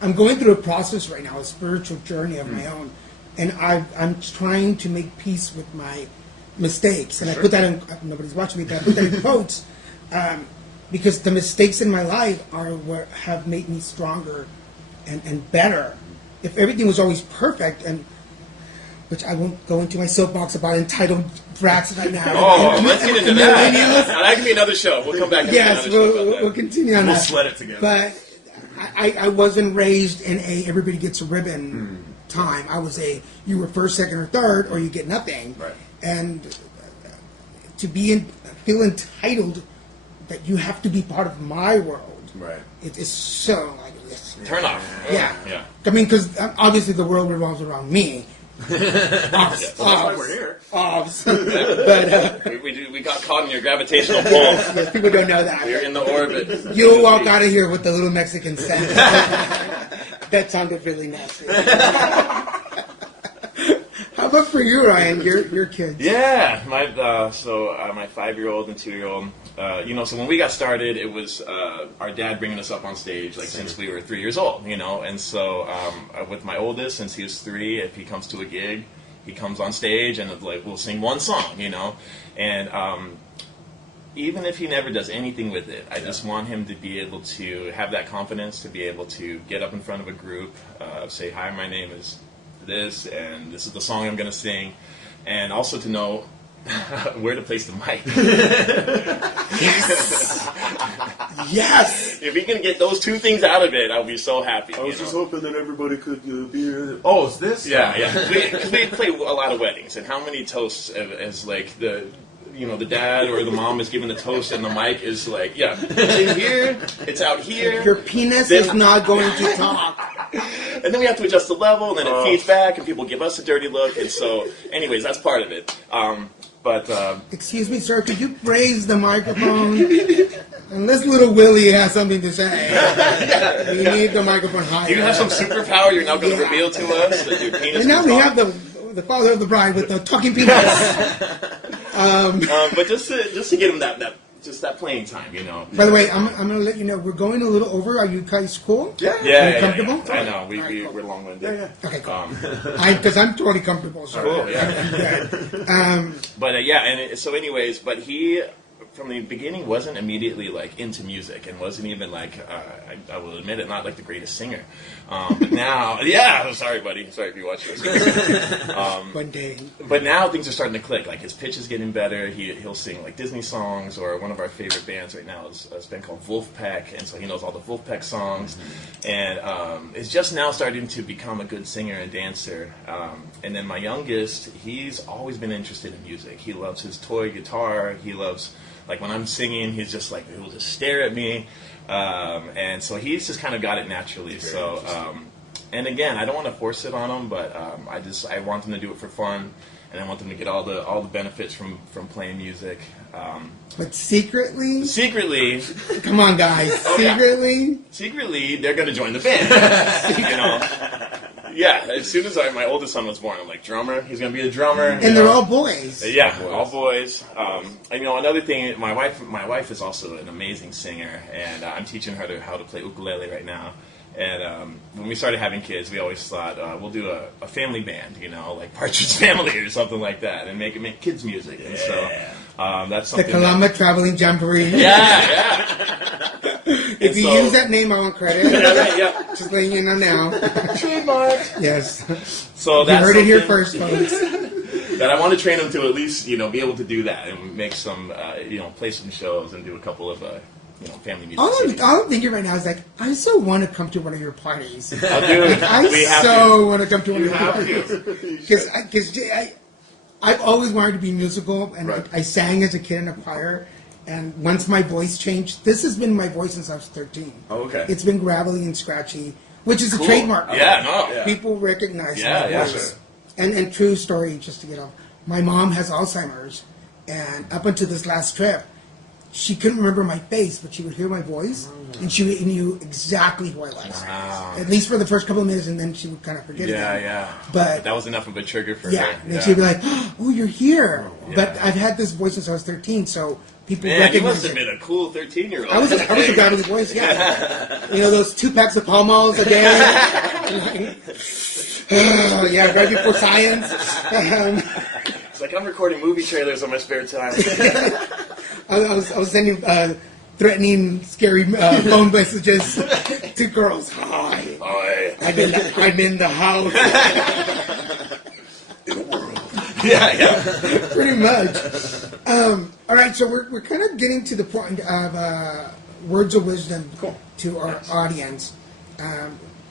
I'm going through a process right now, a spiritual journey of my own, and I'm trying to make peace with my mistakes. And I put that in. Nobody's watching me, but I put that in quotes. Because the mistakes in my life are what have made me stronger and better. If everything was always perfect, which I won't go into my soapbox about entitled brats right now. Let's get into that. Now, that can be another show. We'll come back to another show. We'll continue on that. We'll sweat it together. But I wasn't raised in everybody gets a ribbon time. I was you were first, second, or third, or you get nothing. Right. And to feel entitled that you have to be part of my world. Right. It is so like this. Turn off. Yeah. Yeah. I mean, because obviously the world revolves around me. That's why we're here. But we got caught in your gravitational pull. yes, people don't know that. We're in the orbit. You'll walk out of here with the little Mexican scent. That sounded really nasty. How about for you, Ryan? Your kids? Yeah, my 5-year-old and 2-year-old. So when we got started, it was our dad bringing us up on stage since we were 3 years old. And so with my oldest, since he was 3, if he comes to a gig, he comes on stage and we'll sing one song. And even if he never does anything with it, I just want him to be able to have that confidence to be able to get up in front of a group, say, "Hi, my name is this, and this is the song I'm going to sing," and also to know where to place the mic. Yes. If he can get those two things out of it, I'll be so happy. I was just hoping that everybody could be here. Oh, it's this? Yeah. Because we play a lot of weddings, and how many toasts as like the dad or the mom is giving the toast, and the mic is like, it's in here, it's out here. Your penis is not going to talk. And then we have to adjust the level, and then it feeds back, and people give us a dirty look, and so, anyways, that's part of it. Excuse me, sir, could you raise the microphone? And this little Willie has something to say. We need the microphone higher. Do you have some superpower you're now going to reveal to us that your penis? And now we have the father of the bride with the talking penis. But just to give him that playing time, By the way, I'm going to let you know, we're going a little over. Are you guys cool? Yeah. Are you comfortable? I know. We're long-winded. Yeah. Okay, cool. Because I'm totally comfortable. So cool, yeah. I'm good. But he, from the beginning, wasn't immediately into music, and wasn't even I will admit it, not the greatest singer. But now, sorry, buddy. Sorry if you watch this. One day. But now things are starting to click. His pitch is getting better. He'll sing Disney songs, or one of our favorite bands right now is a band called Wolfpack, and so he knows all the Wolfpack songs, and is just now starting to become a good singer and dancer. And then my youngest, he's always been interested in music. He loves his toy guitar. He loves when I'm singing, he's just he'll just stare at me. And so he's just kind of got it naturally. So, and again, I don't want to force it on him, but I want him to do it for fun, and I want them to get all the benefits from playing music. But secretly, come on, guys, secretly, they're going to join the band. Yeah, as soon as my oldest son was born, I'm drummer. He's going to be a drummer. And they're all boys. Yeah, all boys. And another thing, my wife is also an amazing singer, and I'm teaching her how to play ukulele right now. And when we started having kids, we always thought we'll do a family band, like Partridge Family or something like that, and make kids music. And so That's The something. Kalama Traveling Jamboree. Yeah. If you use that name, I want credit. Yeah. Just letting you know now. Trademark. Yes. So You that's heard it here something first, folks. that I want to train them to at least, be able to do that and make some, play some shows and do a couple of, family music. All I'm thinking right now is like, I so want to come to one of your parties. I'll do it. We have so to. want to come to one You of your have parties. to. Because I've always wanted to be musical, and Right. I sang as a kid in a choir. And once my voice changed, this has been my voice since I was 13. Oh, okay. It's been gravelly and scratchy, which is Cool. a trademark. Yeah, no. Yeah. People recognize Yeah, my yeah, voice. sure. And true story, just to get off. My mom has Alzheimer's, and up until this last trip, she couldn't remember my face, but she would hear my voice, and she knew exactly who I was. Wow. At least for the first couple of minutes, and then she would kind of forget Yeah, again. yeah. But that was enough of a trigger for yeah, her. and then she'd be like, "Oh, you're here." Yeah. But I've had this voice since I was 13, so people Man, you recognize must have it. been a cool 13-year-old. I was a gravelly voice, yeah. Those 2 packs of Pall Malls a day. Yeah, right before science. It's like I'm recording movie trailers on my spare time. I was sending threatening, scary phone messages to girls. Hi, Hi. I'm in the house. Yeah. Pretty much. All right, so we're kind of getting to the point of words of wisdom to our audience.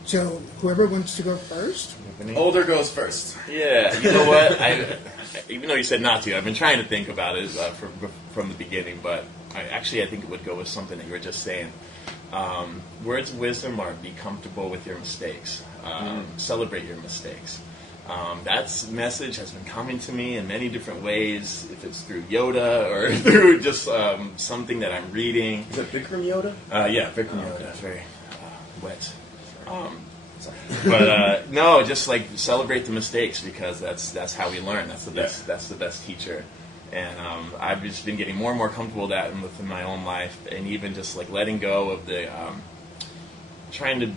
So whoever wants to go first. Older goes first. Yeah, you know what? Even though you said not to, I've been trying to think about it from the beginning, but I think it would go with something that you were just saying. Words of wisdom are be comfortable with your mistakes. Celebrate your mistakes. That message has been coming to me in many different ways, if it's through Yoda or through just something that I'm reading. Is it Bikram Yoda? Yeah, Bikram Yoda. It's very wet. But no, just like celebrate the mistakes, because that's how we learn. That's the best. That's the best teacher. And I've just been getting more and more comfortable with that within my own life, and even just like letting go of the trying to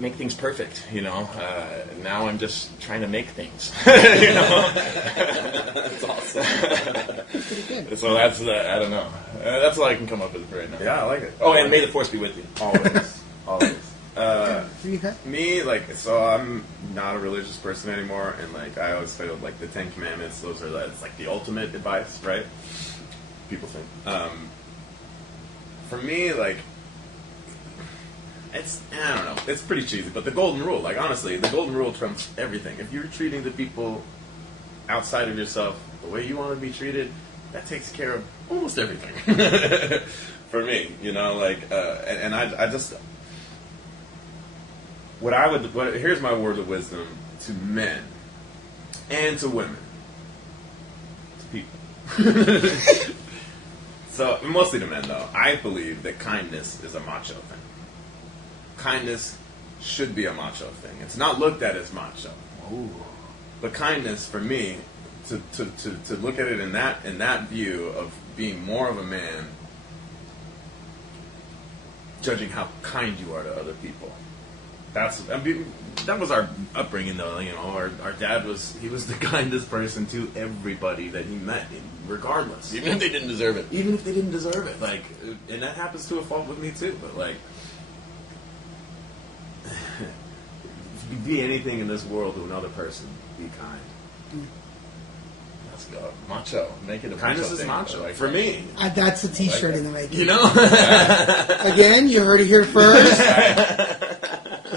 make things perfect. Now I'm just trying to make things. That's awesome. So that's I don't know. That's all I can come up with right now. Yeah, I like it. Oh, and may the force be with you. Always. Who you got? Me, so I'm not a religious person anymore, and I always feel like the 10 Commandments, it's like the ultimate advice, right? People think. For me, it's, I don't know, it's pretty cheesy, but the golden rule, honestly, the golden rule trumps everything. If you're treating the people outside of yourself the way you want to be treated, that takes care of almost everything. For me, and I just... here's my word of wisdom to men and to women, to people. So mostly to men, though. I believe that kindness is a macho thing. Kindness should be a macho thing. It's not looked at as macho. Ooh. But kindness, for me, to look at it in that view of being more of a man, judging how kind you are to other people. That was our upbringing, though. Our dad was the kindest person to everybody that he met, regardless. Even if they didn't deserve it. Even if they didn't deserve it, and that happens to a fault with me too. But if you be anything in this world to another person, be kind. Let's go, macho. Make it a Kindness macho is thing. macho for me. That's a T-shirt in the making. Again, you heard it here first.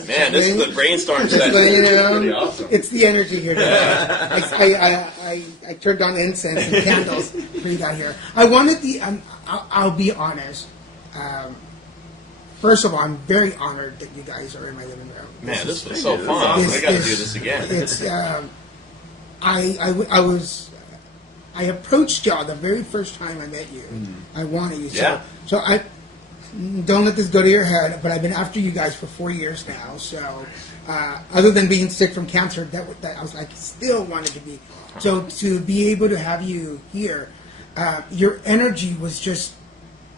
Man, this is a brainstorm session. letting you know, Pretty awesome. It's the energy here today. I turned on incense and candles for you guys here. I wanted I'll be honest. First of all, I'm very honored that you guys are in my living room. Man, this was so fun. We got to do this again. It's I approached y'all the very first time I met you. I wanted you. So I don't let this go to your head, but I've been after you guys for 4 years now. So other than being sick from cancer, that I was still wanted to be. So to be able to have you here, your energy was just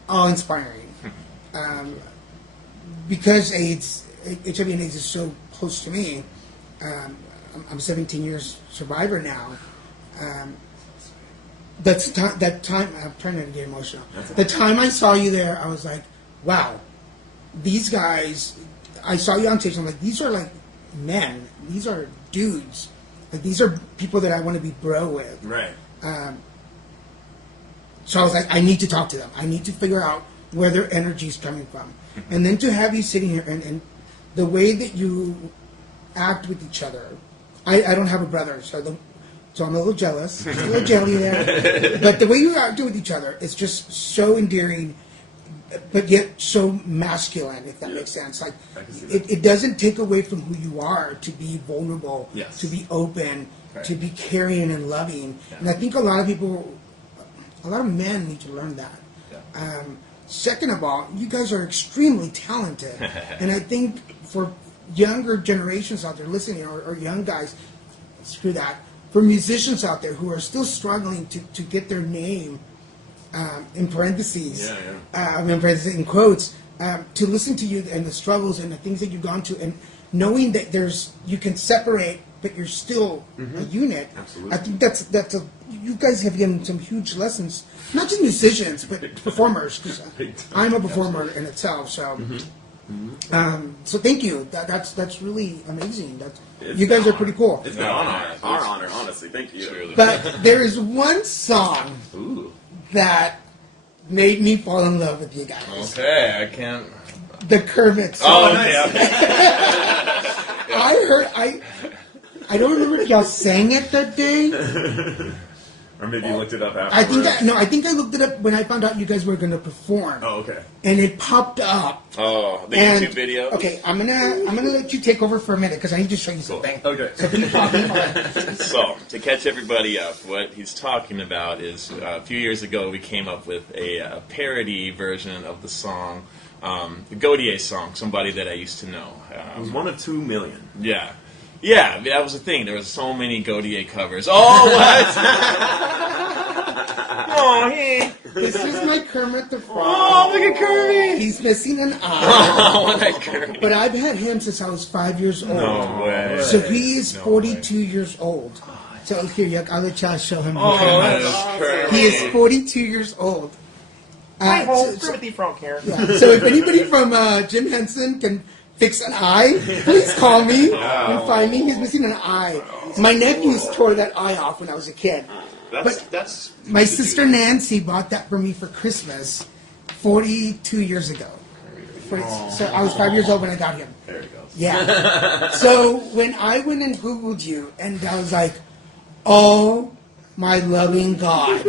awe-inspiring. Because HIV and AIDS is so close to me, I'm 17 years survivor now. that time, I'm trying not to get emotional. The time I saw you there, I was like, wow, these guys, I saw you on stage, I'm like, these are like men. These are dudes. Like, these are people that I want to be bro with. Right. So I was like, I need to talk to them. I need to figure out where their energy is coming from. And then to have you sitting here and the way that you act with each other. I don't have a brother, so I'm a little jealous. Just a little jelly there. But the way you act with each other is just so endearing, but yet so masculine, if that makes sense. Like, it doesn't take away from who you are to be vulnerable, to be open, to be caring and loving. Yeah. And I think a lot of men need to learn that. Yeah. Second of all, you guys are extremely talented. And I think for younger generations out there listening, or young guys, screw that, for musicians out there who are still struggling to get their name, in parentheses, in quotes, to listen to you and the struggles and the things that you've gone to, and knowing that you can separate, but you're still a unit. Absolutely. I think you guys have given some huge lessons, not just musicians, but performers, because I'm a performer in itself, so. So thank you. That's really amazing. You guys are pretty cool. It's our honor, honestly. Thank you. But there is one song that made me fall in love with you guys. Okay, I can't. The Kermit song. Oh, nice. I don't remember if y'all sang it that day. Or maybe you looked it up afterwards. I think I looked it up when I found out you guys were going to perform. Oh, okay. And it popped up. Oh, the YouTube video. Okay, I'm gonna let you take over for a minute because I need to show you something. Okay. So can you pop it? So, to catch everybody up, what he's talking about is a few years ago we came up with a parody version of the song, the Gaudier song, Somebody That I Used to Know. It was one of 2 million. Yeah. Yeah, that was the thing. There was so many Gaudier covers. Oh, what? Oh, hey. This is my Kermit the Frog. Oh, look at Kermit. He's missing an eye. Oh, that Kermit. But I've had him since I was 5 years old. No way. So he is 42 years old. So here, I'll let y'all show him. Oh, that's awesome. He is 42 years old. Hi, Kermit the Frog here. Yeah. So if anybody from Jim Henson can fix an eye, please call me and find me. He's missing an eye. My nephews tore that eye off when I was a kid. That's my sister Nancy bought that for me for Christmas 42 years ago. So I was 5 years old when I got him. There he goes. Yeah. So when I went and Googled you, and I was like, oh my loving God,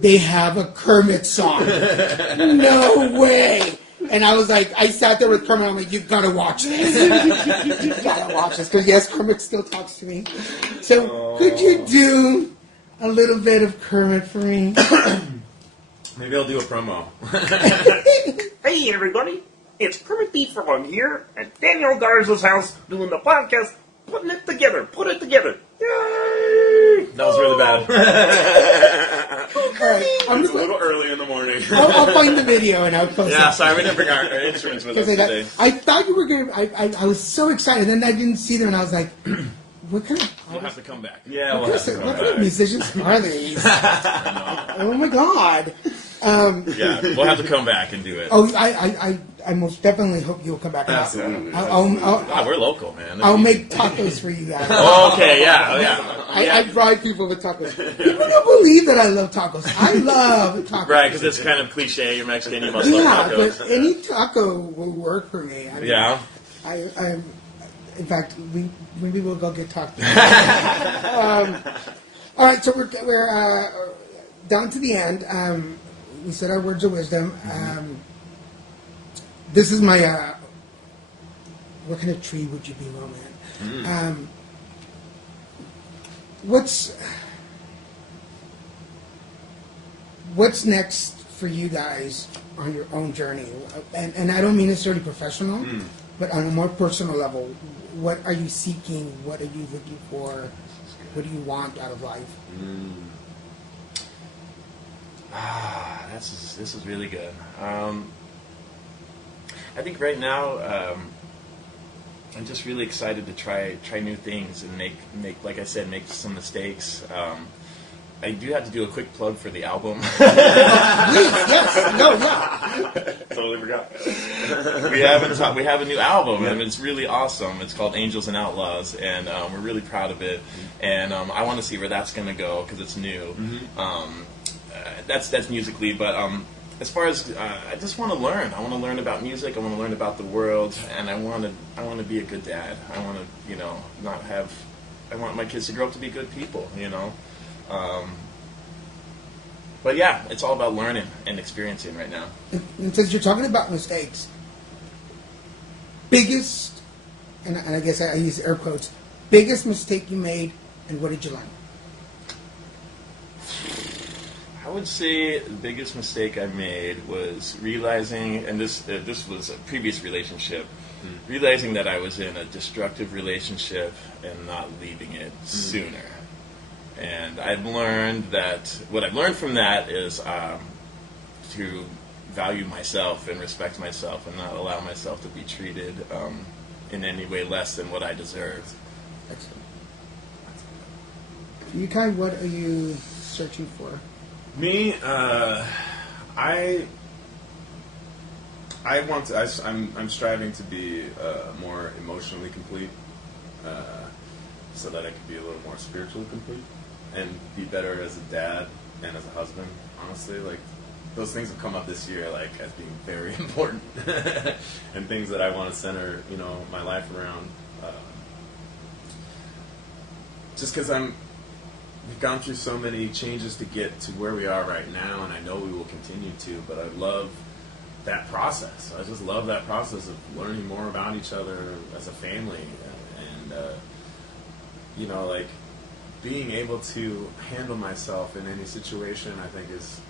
they have a Kermit song. No way. And I was like, I sat there with Kermit, I'm like, you've got to watch this. You've got to watch this. Because yes, Kermit still talks to me. So could you do a little bit of Kermit for me? Maybe I'll do a promo. Hey, everybody. It's Kermit the Frog here at Daniel Garza's house doing the podcast, putting it together. Put it together. Yay! That was really bad. I'm It was just a little early in the morning. I'll find the video and I'll post Yeah, it. sorry, we didn't bring our instruments with us today. I thought you were going to, I was so excited. Then I didn't see them and I was like, what kind of... We'll have to come back. Yeah, we'll have to What come kind of back. musicians are these? Oh my God. Yeah, we'll have to come back and do it. Oh, I most definitely hope you'll come back. Absolutely. We're local, man. I'll make tacos for you guys. Okay, yeah. I bribe people with tacos. People don't believe that I love tacos. I love tacos. Right, because it's kind of cliche. You're Mexican, you must Yeah, love tacos. but any taco will work for me. I mean, Yeah. In fact, maybe we'll go get tacos. All right, so we're down to the end. We said our words of wisdom. This is my. What kind of tree would you be, Roman? What's next for you guys on your own journey? And I don't mean necessarily professional, but on a more personal level. What are you seeking? What are you looking for? What do you want out of life? This is really good. I think right now I'm just really excited to try new things and make like I said, make some mistakes. I do have to do a quick plug for the album. Please, yes, no, yeah. Totally forgot. We have a new album, and it's really awesome. It's called Angels and Outlaws, and we're really proud of it. And I want to see where that's going to go because it's new. That's musically, but as far as I just want to learn. I want to learn about music. I want to learn about the world, and I want to be a good dad. I want to not have. I want my kids to grow up to be good people. But yeah, it's all about learning and experiencing right now. And since you're talking about mistakes, biggest, and I guess I use air quotes, biggest mistake you made, and what did you learn? I would say the biggest mistake I made was realizing, and this was a previous relationship, realizing that I was in a destructive relationship and not leaving it sooner. And I've learned that what I've learned from that is to value myself and respect myself and not allow myself to be treated in any way less than what I deserve. Excellent. You, Kai, what are you searching for? Me, I'm striving to be more emotionally complete, so that I can be a little more spiritually complete, and be better as a dad and as a husband. Honestly, like those things have come up this year, like as being very important, and things that I want to center, my life around. Just because we've gone through so many changes to get to where we are right now, and I know we will continue to, but I love that process. I just love that process of learning more about each other as a family, and like being able to handle myself in any situation, I think is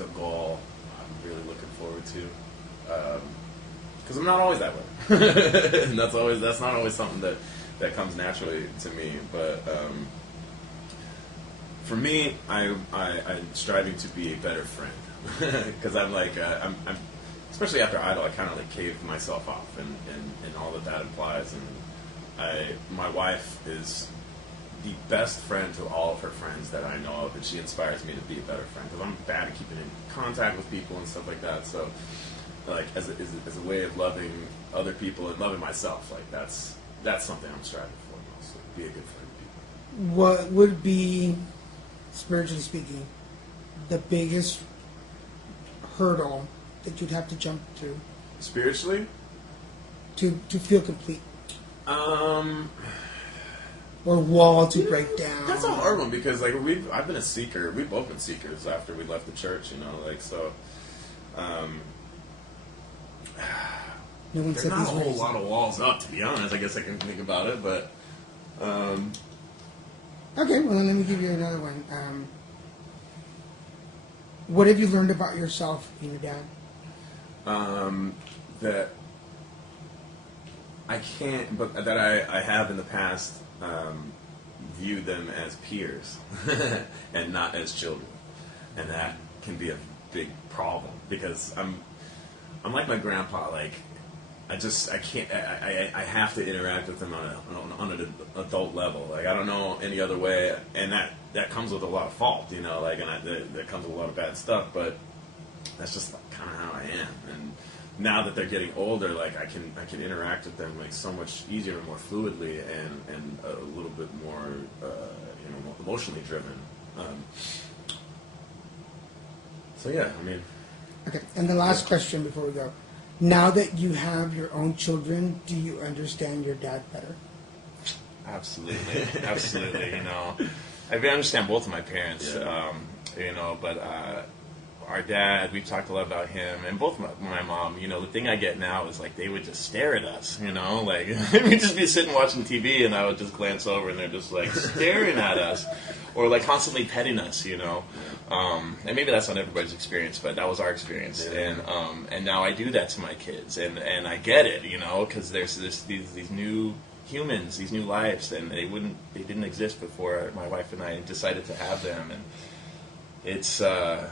a goal I'm really looking forward to. Because I'm not always that way. And that's not always something that comes naturally to me, but for me, I'm striving to be a better friend, because I'm especially after Idol, I kind of like caved myself off, and all that implies, and my wife is the best friend to all of her friends that I know of, and she inspires me to be a better friend, because I'm bad at keeping in contact with people and stuff like that. So, like as a way of loving other people and loving myself, like that's something I'm striving for mostly. Be a good friend to people. What would be, spiritually speaking, the biggest hurdle that you'd have to jump through Spiritually? to feel complete? Or wall to break down? That's a hard one, because like I've been a seeker. We've both been seekers after we left the church, so. No one There's said not a these whole words. lot of walls up, to be honest. I guess I can think about it, but Okay, well then let me give you another one. What have you learned about yourself and your dad? that I can't, but that I have in the past viewed them as peers and not as children, and that can be a big problem, because I'm like my grandpa. Like I can't. I have to interact with them on an adult level. Like I don't know any other way, and that comes with a lot of fault, Like, and that comes with a lot of bad stuff. But that's just kind of how I am. And now that they're getting older, like I can interact with them like so much easier and more fluidly, and a little bit more emotionally driven. So yeah, I mean. Okay, and the last question before we go. Now that you have your own children, do you understand your dad better? Absolutely, absolutely. I understand both of my parents. But our dad, we've talked a lot about him, and both my mom. The thing I get now is like they would just stare at us. Like we'd just be sitting watching TV, and I would just glance over, and they're just like staring at us, or like constantly petting us. And maybe that's not everybody's experience, but that was our experience. Yeah. And now I do that to my kids, and I get it, because there's these new humans, these new lives, and they didn't exist before my wife and I decided to have them, and it's I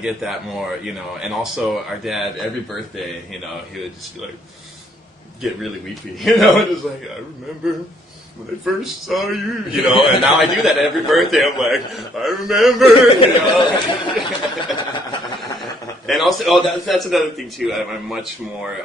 get that more, and also our dad, every birthday, he would just be like, get really weepy, just like, I remember when I first saw you, you know, and now I do that every birthday. I'm like, I remember, you know. And also, that's another thing too. I'm much more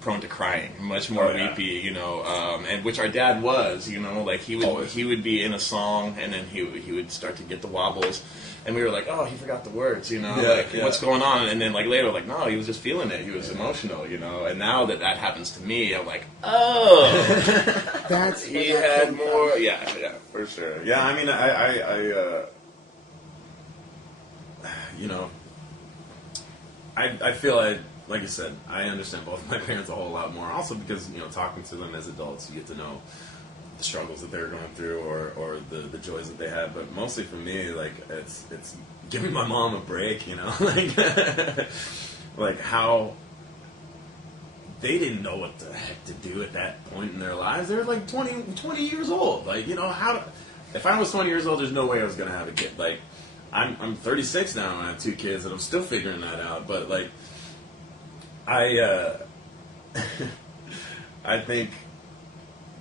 prone to crying, much more weepy, you know, and which our dad was, you know, like he would be in a song and then he would start to get the wobbles. And we were like, oh, he forgot the words, you know, what's going on? And then, like, later, like, no, he was just feeling it. He was emotional, you know. And now that happens to me, I'm like, oh. He had more, for sure. Yeah, I mean, you know, I feel like you said, I understand both my parents a whole lot more. Also because, you know, talking to them as adults, you get to know the struggles that they were going through or the joys that they had, but mostly for me, like it's giving my mom a break, you know, like how they didn't know what the heck to do at that point in their lives. They were like 20 years old. Like, you know, if I was 20 years old, there's no way I was gonna have a kid. Like, I'm 36 now and I have 2 kids and I'm still figuring that out. But like, I think.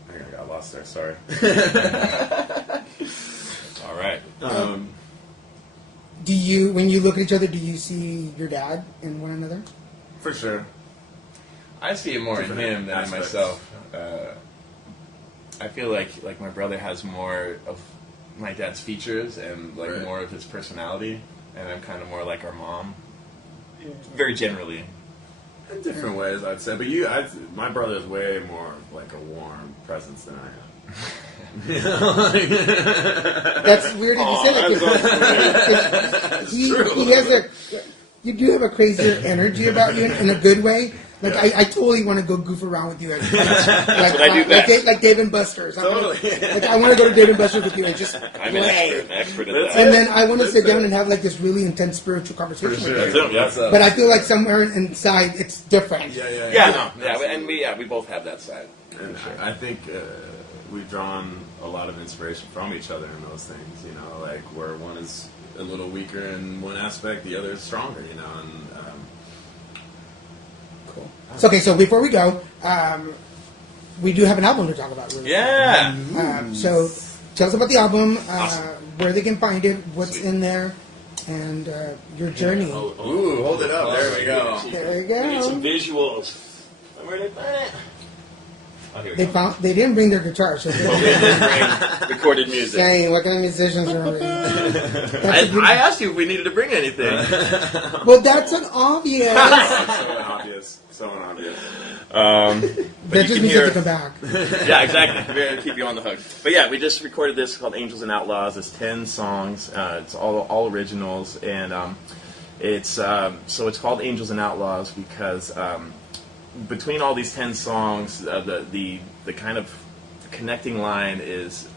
I got lost there, sorry. All right. When you look at each other, do you see your dad in one another? For sure. I see it more in him than in myself. I feel like my brother has more of my dad's features and like more of his personality, and I'm kind of more like our mom, very generally. In different ways, I'd say. But my brother is way more like a warm presence than I am. You know, like, that's weird that you say that. He has you do have a crazier energy about you in a good way. Like I totally want to go goof around with you. That's what I do best. Like Dave and Buster's. Totally. I want to go to Dave and Buster's with you and just I'm play. an expert at that. And then I want to sit down and have like this really intense spiritual conversation with you. But I feel like somewhere inside it's different. And we both have that side. And I think we've drawn a lot of inspiration from each other in those things. You know, like where one is a little weaker in one aspect, the other is stronger. You know, and cool. So, okay, so before we go, we do have an album to talk about. Really. Yeah. So tell us about the album, where they can find it, what's in there, and your journey. Ooh, hold it up. There we go. There you go. We need some visuals. Where did they find it? Oh, here we go. They didn't bring their guitar, so We did bring recorded music. dang, what kind of musicians are we? I asked you if we needed to bring anything. Well, that's an obvious. So obvious. That just means you have to come back. Yeah, exactly. We're going to keep you on the hook. But yeah, we just recorded this called Angels and Outlaws. It's 10 songs. It's all originals. And so it's called Angels and Outlaws because between all these 10 songs, the kind of connecting line is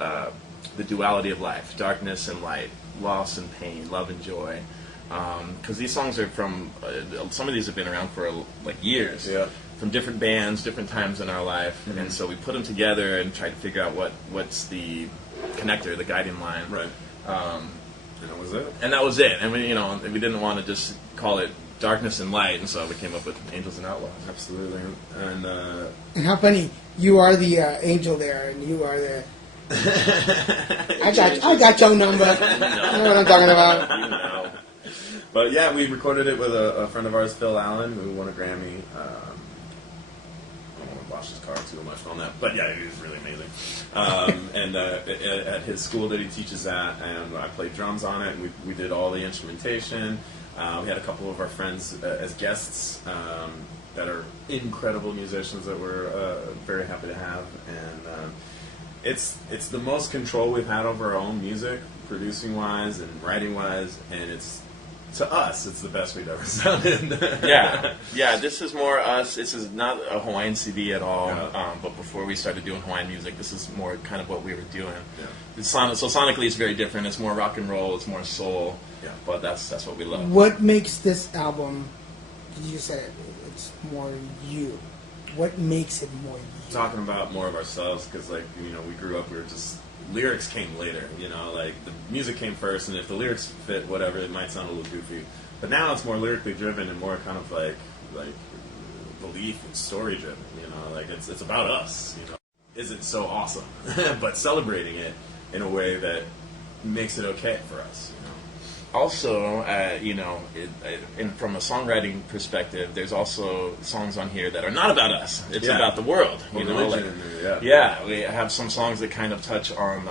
the duality of life, darkness and light, loss and pain, love and joy. Because these songs are from, some of these have been around for like years, from different bands, different times in our life, and so we put them together and tried to figure out what's the connector, the guiding line. Right. And that was it. And that was it. And we didn't want to just call it darkness and light, and so we came up with Angels and Outlaws. Absolutely. And how funny, you are the angel there, and you are the. I got your number. You know what I'm talking about. You know. But yeah, we recorded it with a friend of ours, Phil Allen, who won a Grammy. I don't want to wash his car too much on that, but yeah, he was really amazing. And at his school that he teaches at, and I played drums on it, and we did all the instrumentation. We had a couple of our friends as guests that are incredible musicians that we're very happy to have, and it's the most control we've had over our own music, producing wise and writing wise, and to us, it's the best we've ever sounded. Yeah. This is more us. This is not a Hawaiian CD at all. But before we started doing Hawaiian music, this is more kind of what we were doing. Yeah. So sonically, it's very different. It's more rock and roll. It's more soul. Yeah. But that's what we love. What makes this album? You just said it's more you. What makes it more you? Talking about more of ourselves, because we grew up. We were just. Lyrics came later, like the music came first, and if the lyrics fit, whatever, it might sound a little goofy. But now it's more lyrically driven and more kind of like belief and story driven, like it's about us, isn't so awesome, but celebrating it in a way that makes it okay for us. Also, and from a songwriting perspective, there's also songs on here that are not about us. It's about the world. We have some songs that kind of touch on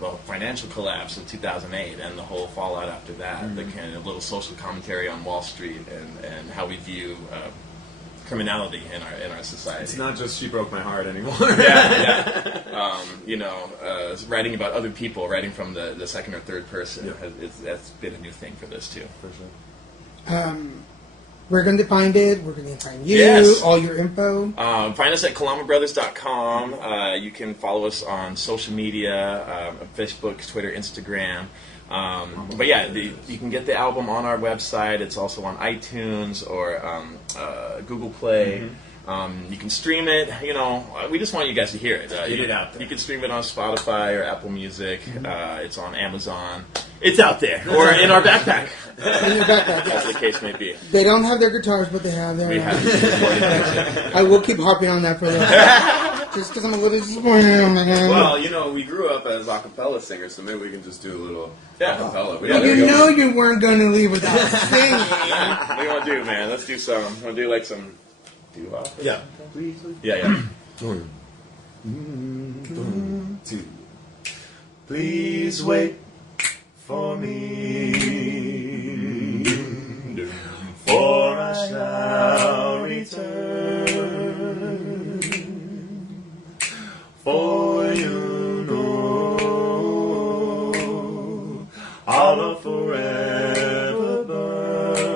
the financial collapse of 2008 and the whole fallout after that. The kind of little social commentary on Wall Street and how we view criminality in our society. It's not just "She Broke My Heart" anymore. Writing about other people, writing from the second or third person, that's been a new thing for this too. For sure. We're going to find it. We're going to find you. Yes. All your info. Find us at KalamaBrothers.com. You can follow us on social media, Facebook, Twitter, Instagram. You can get the album on our website. It's also on iTunes or Google Play. You can stream it. We just want you guys to hear it. Get it out there. You can stream it on Spotify or Apple Music. It's on Amazon. It's out there. Or in our backpack. In your backpack, as the case may be. They don't have their guitars, but they have their... We have I will keep harping on that for a little bit. Just because I'm a little disappointed. Well, we grew up as a cappella singers, so maybe we can just do a little a cappella. You weren't going to leave without singing. What do you want to do, man? Let's do some... Want to do like some... Yeah. Yeah. 1, 2. Please wait for me, for I shall return. For you know our love forever burn.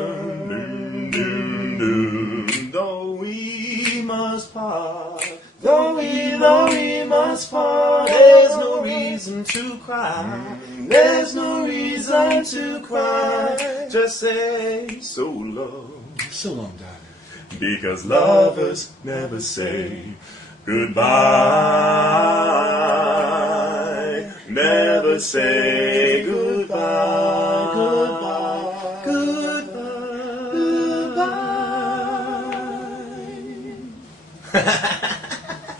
Though we must part, though we must part, there's no reason to cry. There's no reason to cry. Just say so long, darling. Because lovers never say goodbye. Never say goodbye. Goodbye. Goodbye.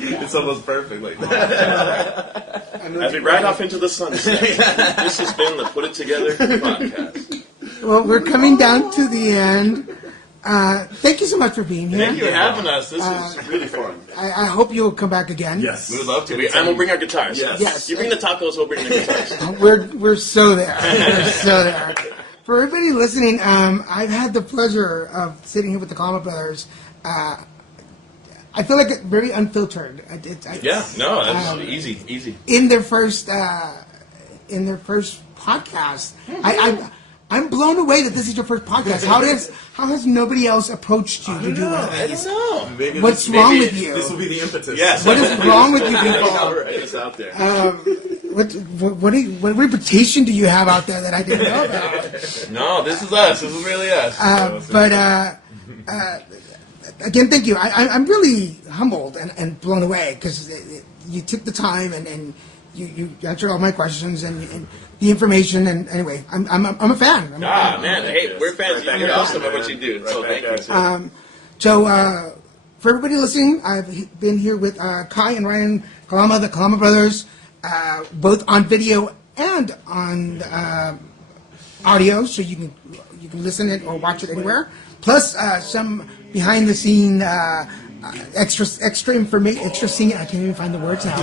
It's almost perfect like that. As we ride off into the sunset, this has been the Put It Together podcast. Well, we're coming down to the end. Thank you so much for being here. Thank you for having us. This is really fun. I hope you'll come back again. Yes. We would love to. And we'll bring our guitars. Yes. You bring the tacos, we'll bring the guitars. We're so there. We're so there. For everybody listening, I've had the pleasure of sitting here with the Kalama Brothers. I feel like it's very unfiltered. That's easy. In their first podcast, I'm blown away that this is your first podcast. How has nobody else approached you to do one of these? I don't know. What's wrong with you? This will be the impetus. Yes. What is wrong with you people? It's out there. What reputation do you have out there that I didn't know about? No, this is us. This is really us. Again, thank you. I'm really humbled and blown away because you took the time and you answered all my questions and the information. And anyway, I'm a fan. Man, hey, we're fans. You're awesome at what you do. So thank you. So for everybody listening, I've been here with Kai and Ryan Kalama, the Kalama Brothers, both on video and on audio, so you can listen it or watch it anywhere. Plus some behind the scene extra information, extra singing. I can't even find the words now.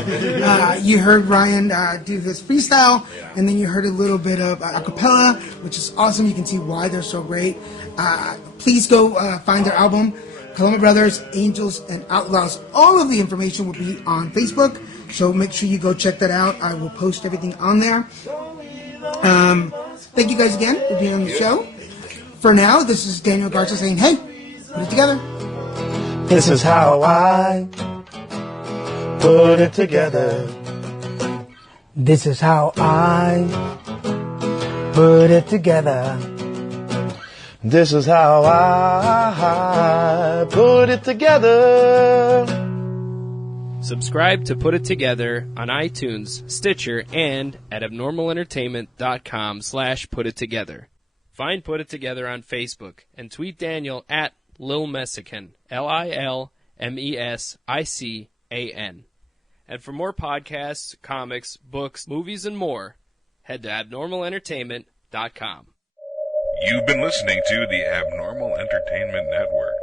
You heard Ryan do his freestyle, and then you heard a little bit of a cappella, which is awesome. You can see why they're so great. Please go find their album, Kalama Brothers, Angels and Outlaws. All of the information will be on Facebook, so make sure you go check that out. I will post everything on there. Thank you guys again for being on the show. For now, this is Daniel Garza saying, hey, put it together. This is how I put it together. This is how I put it together. This is how I put it together. Subscribe to Put It Together on iTunes, Stitcher, and at abnormalentertainment.com/putittogether. Find Put It Together on Facebook and tweet Daniel at Lil Messican, LILMESICAN. And for more podcasts, comics, books, movies, and more, head to abnormalentertainment.com. You've been listening to the Abnormal Entertainment Network.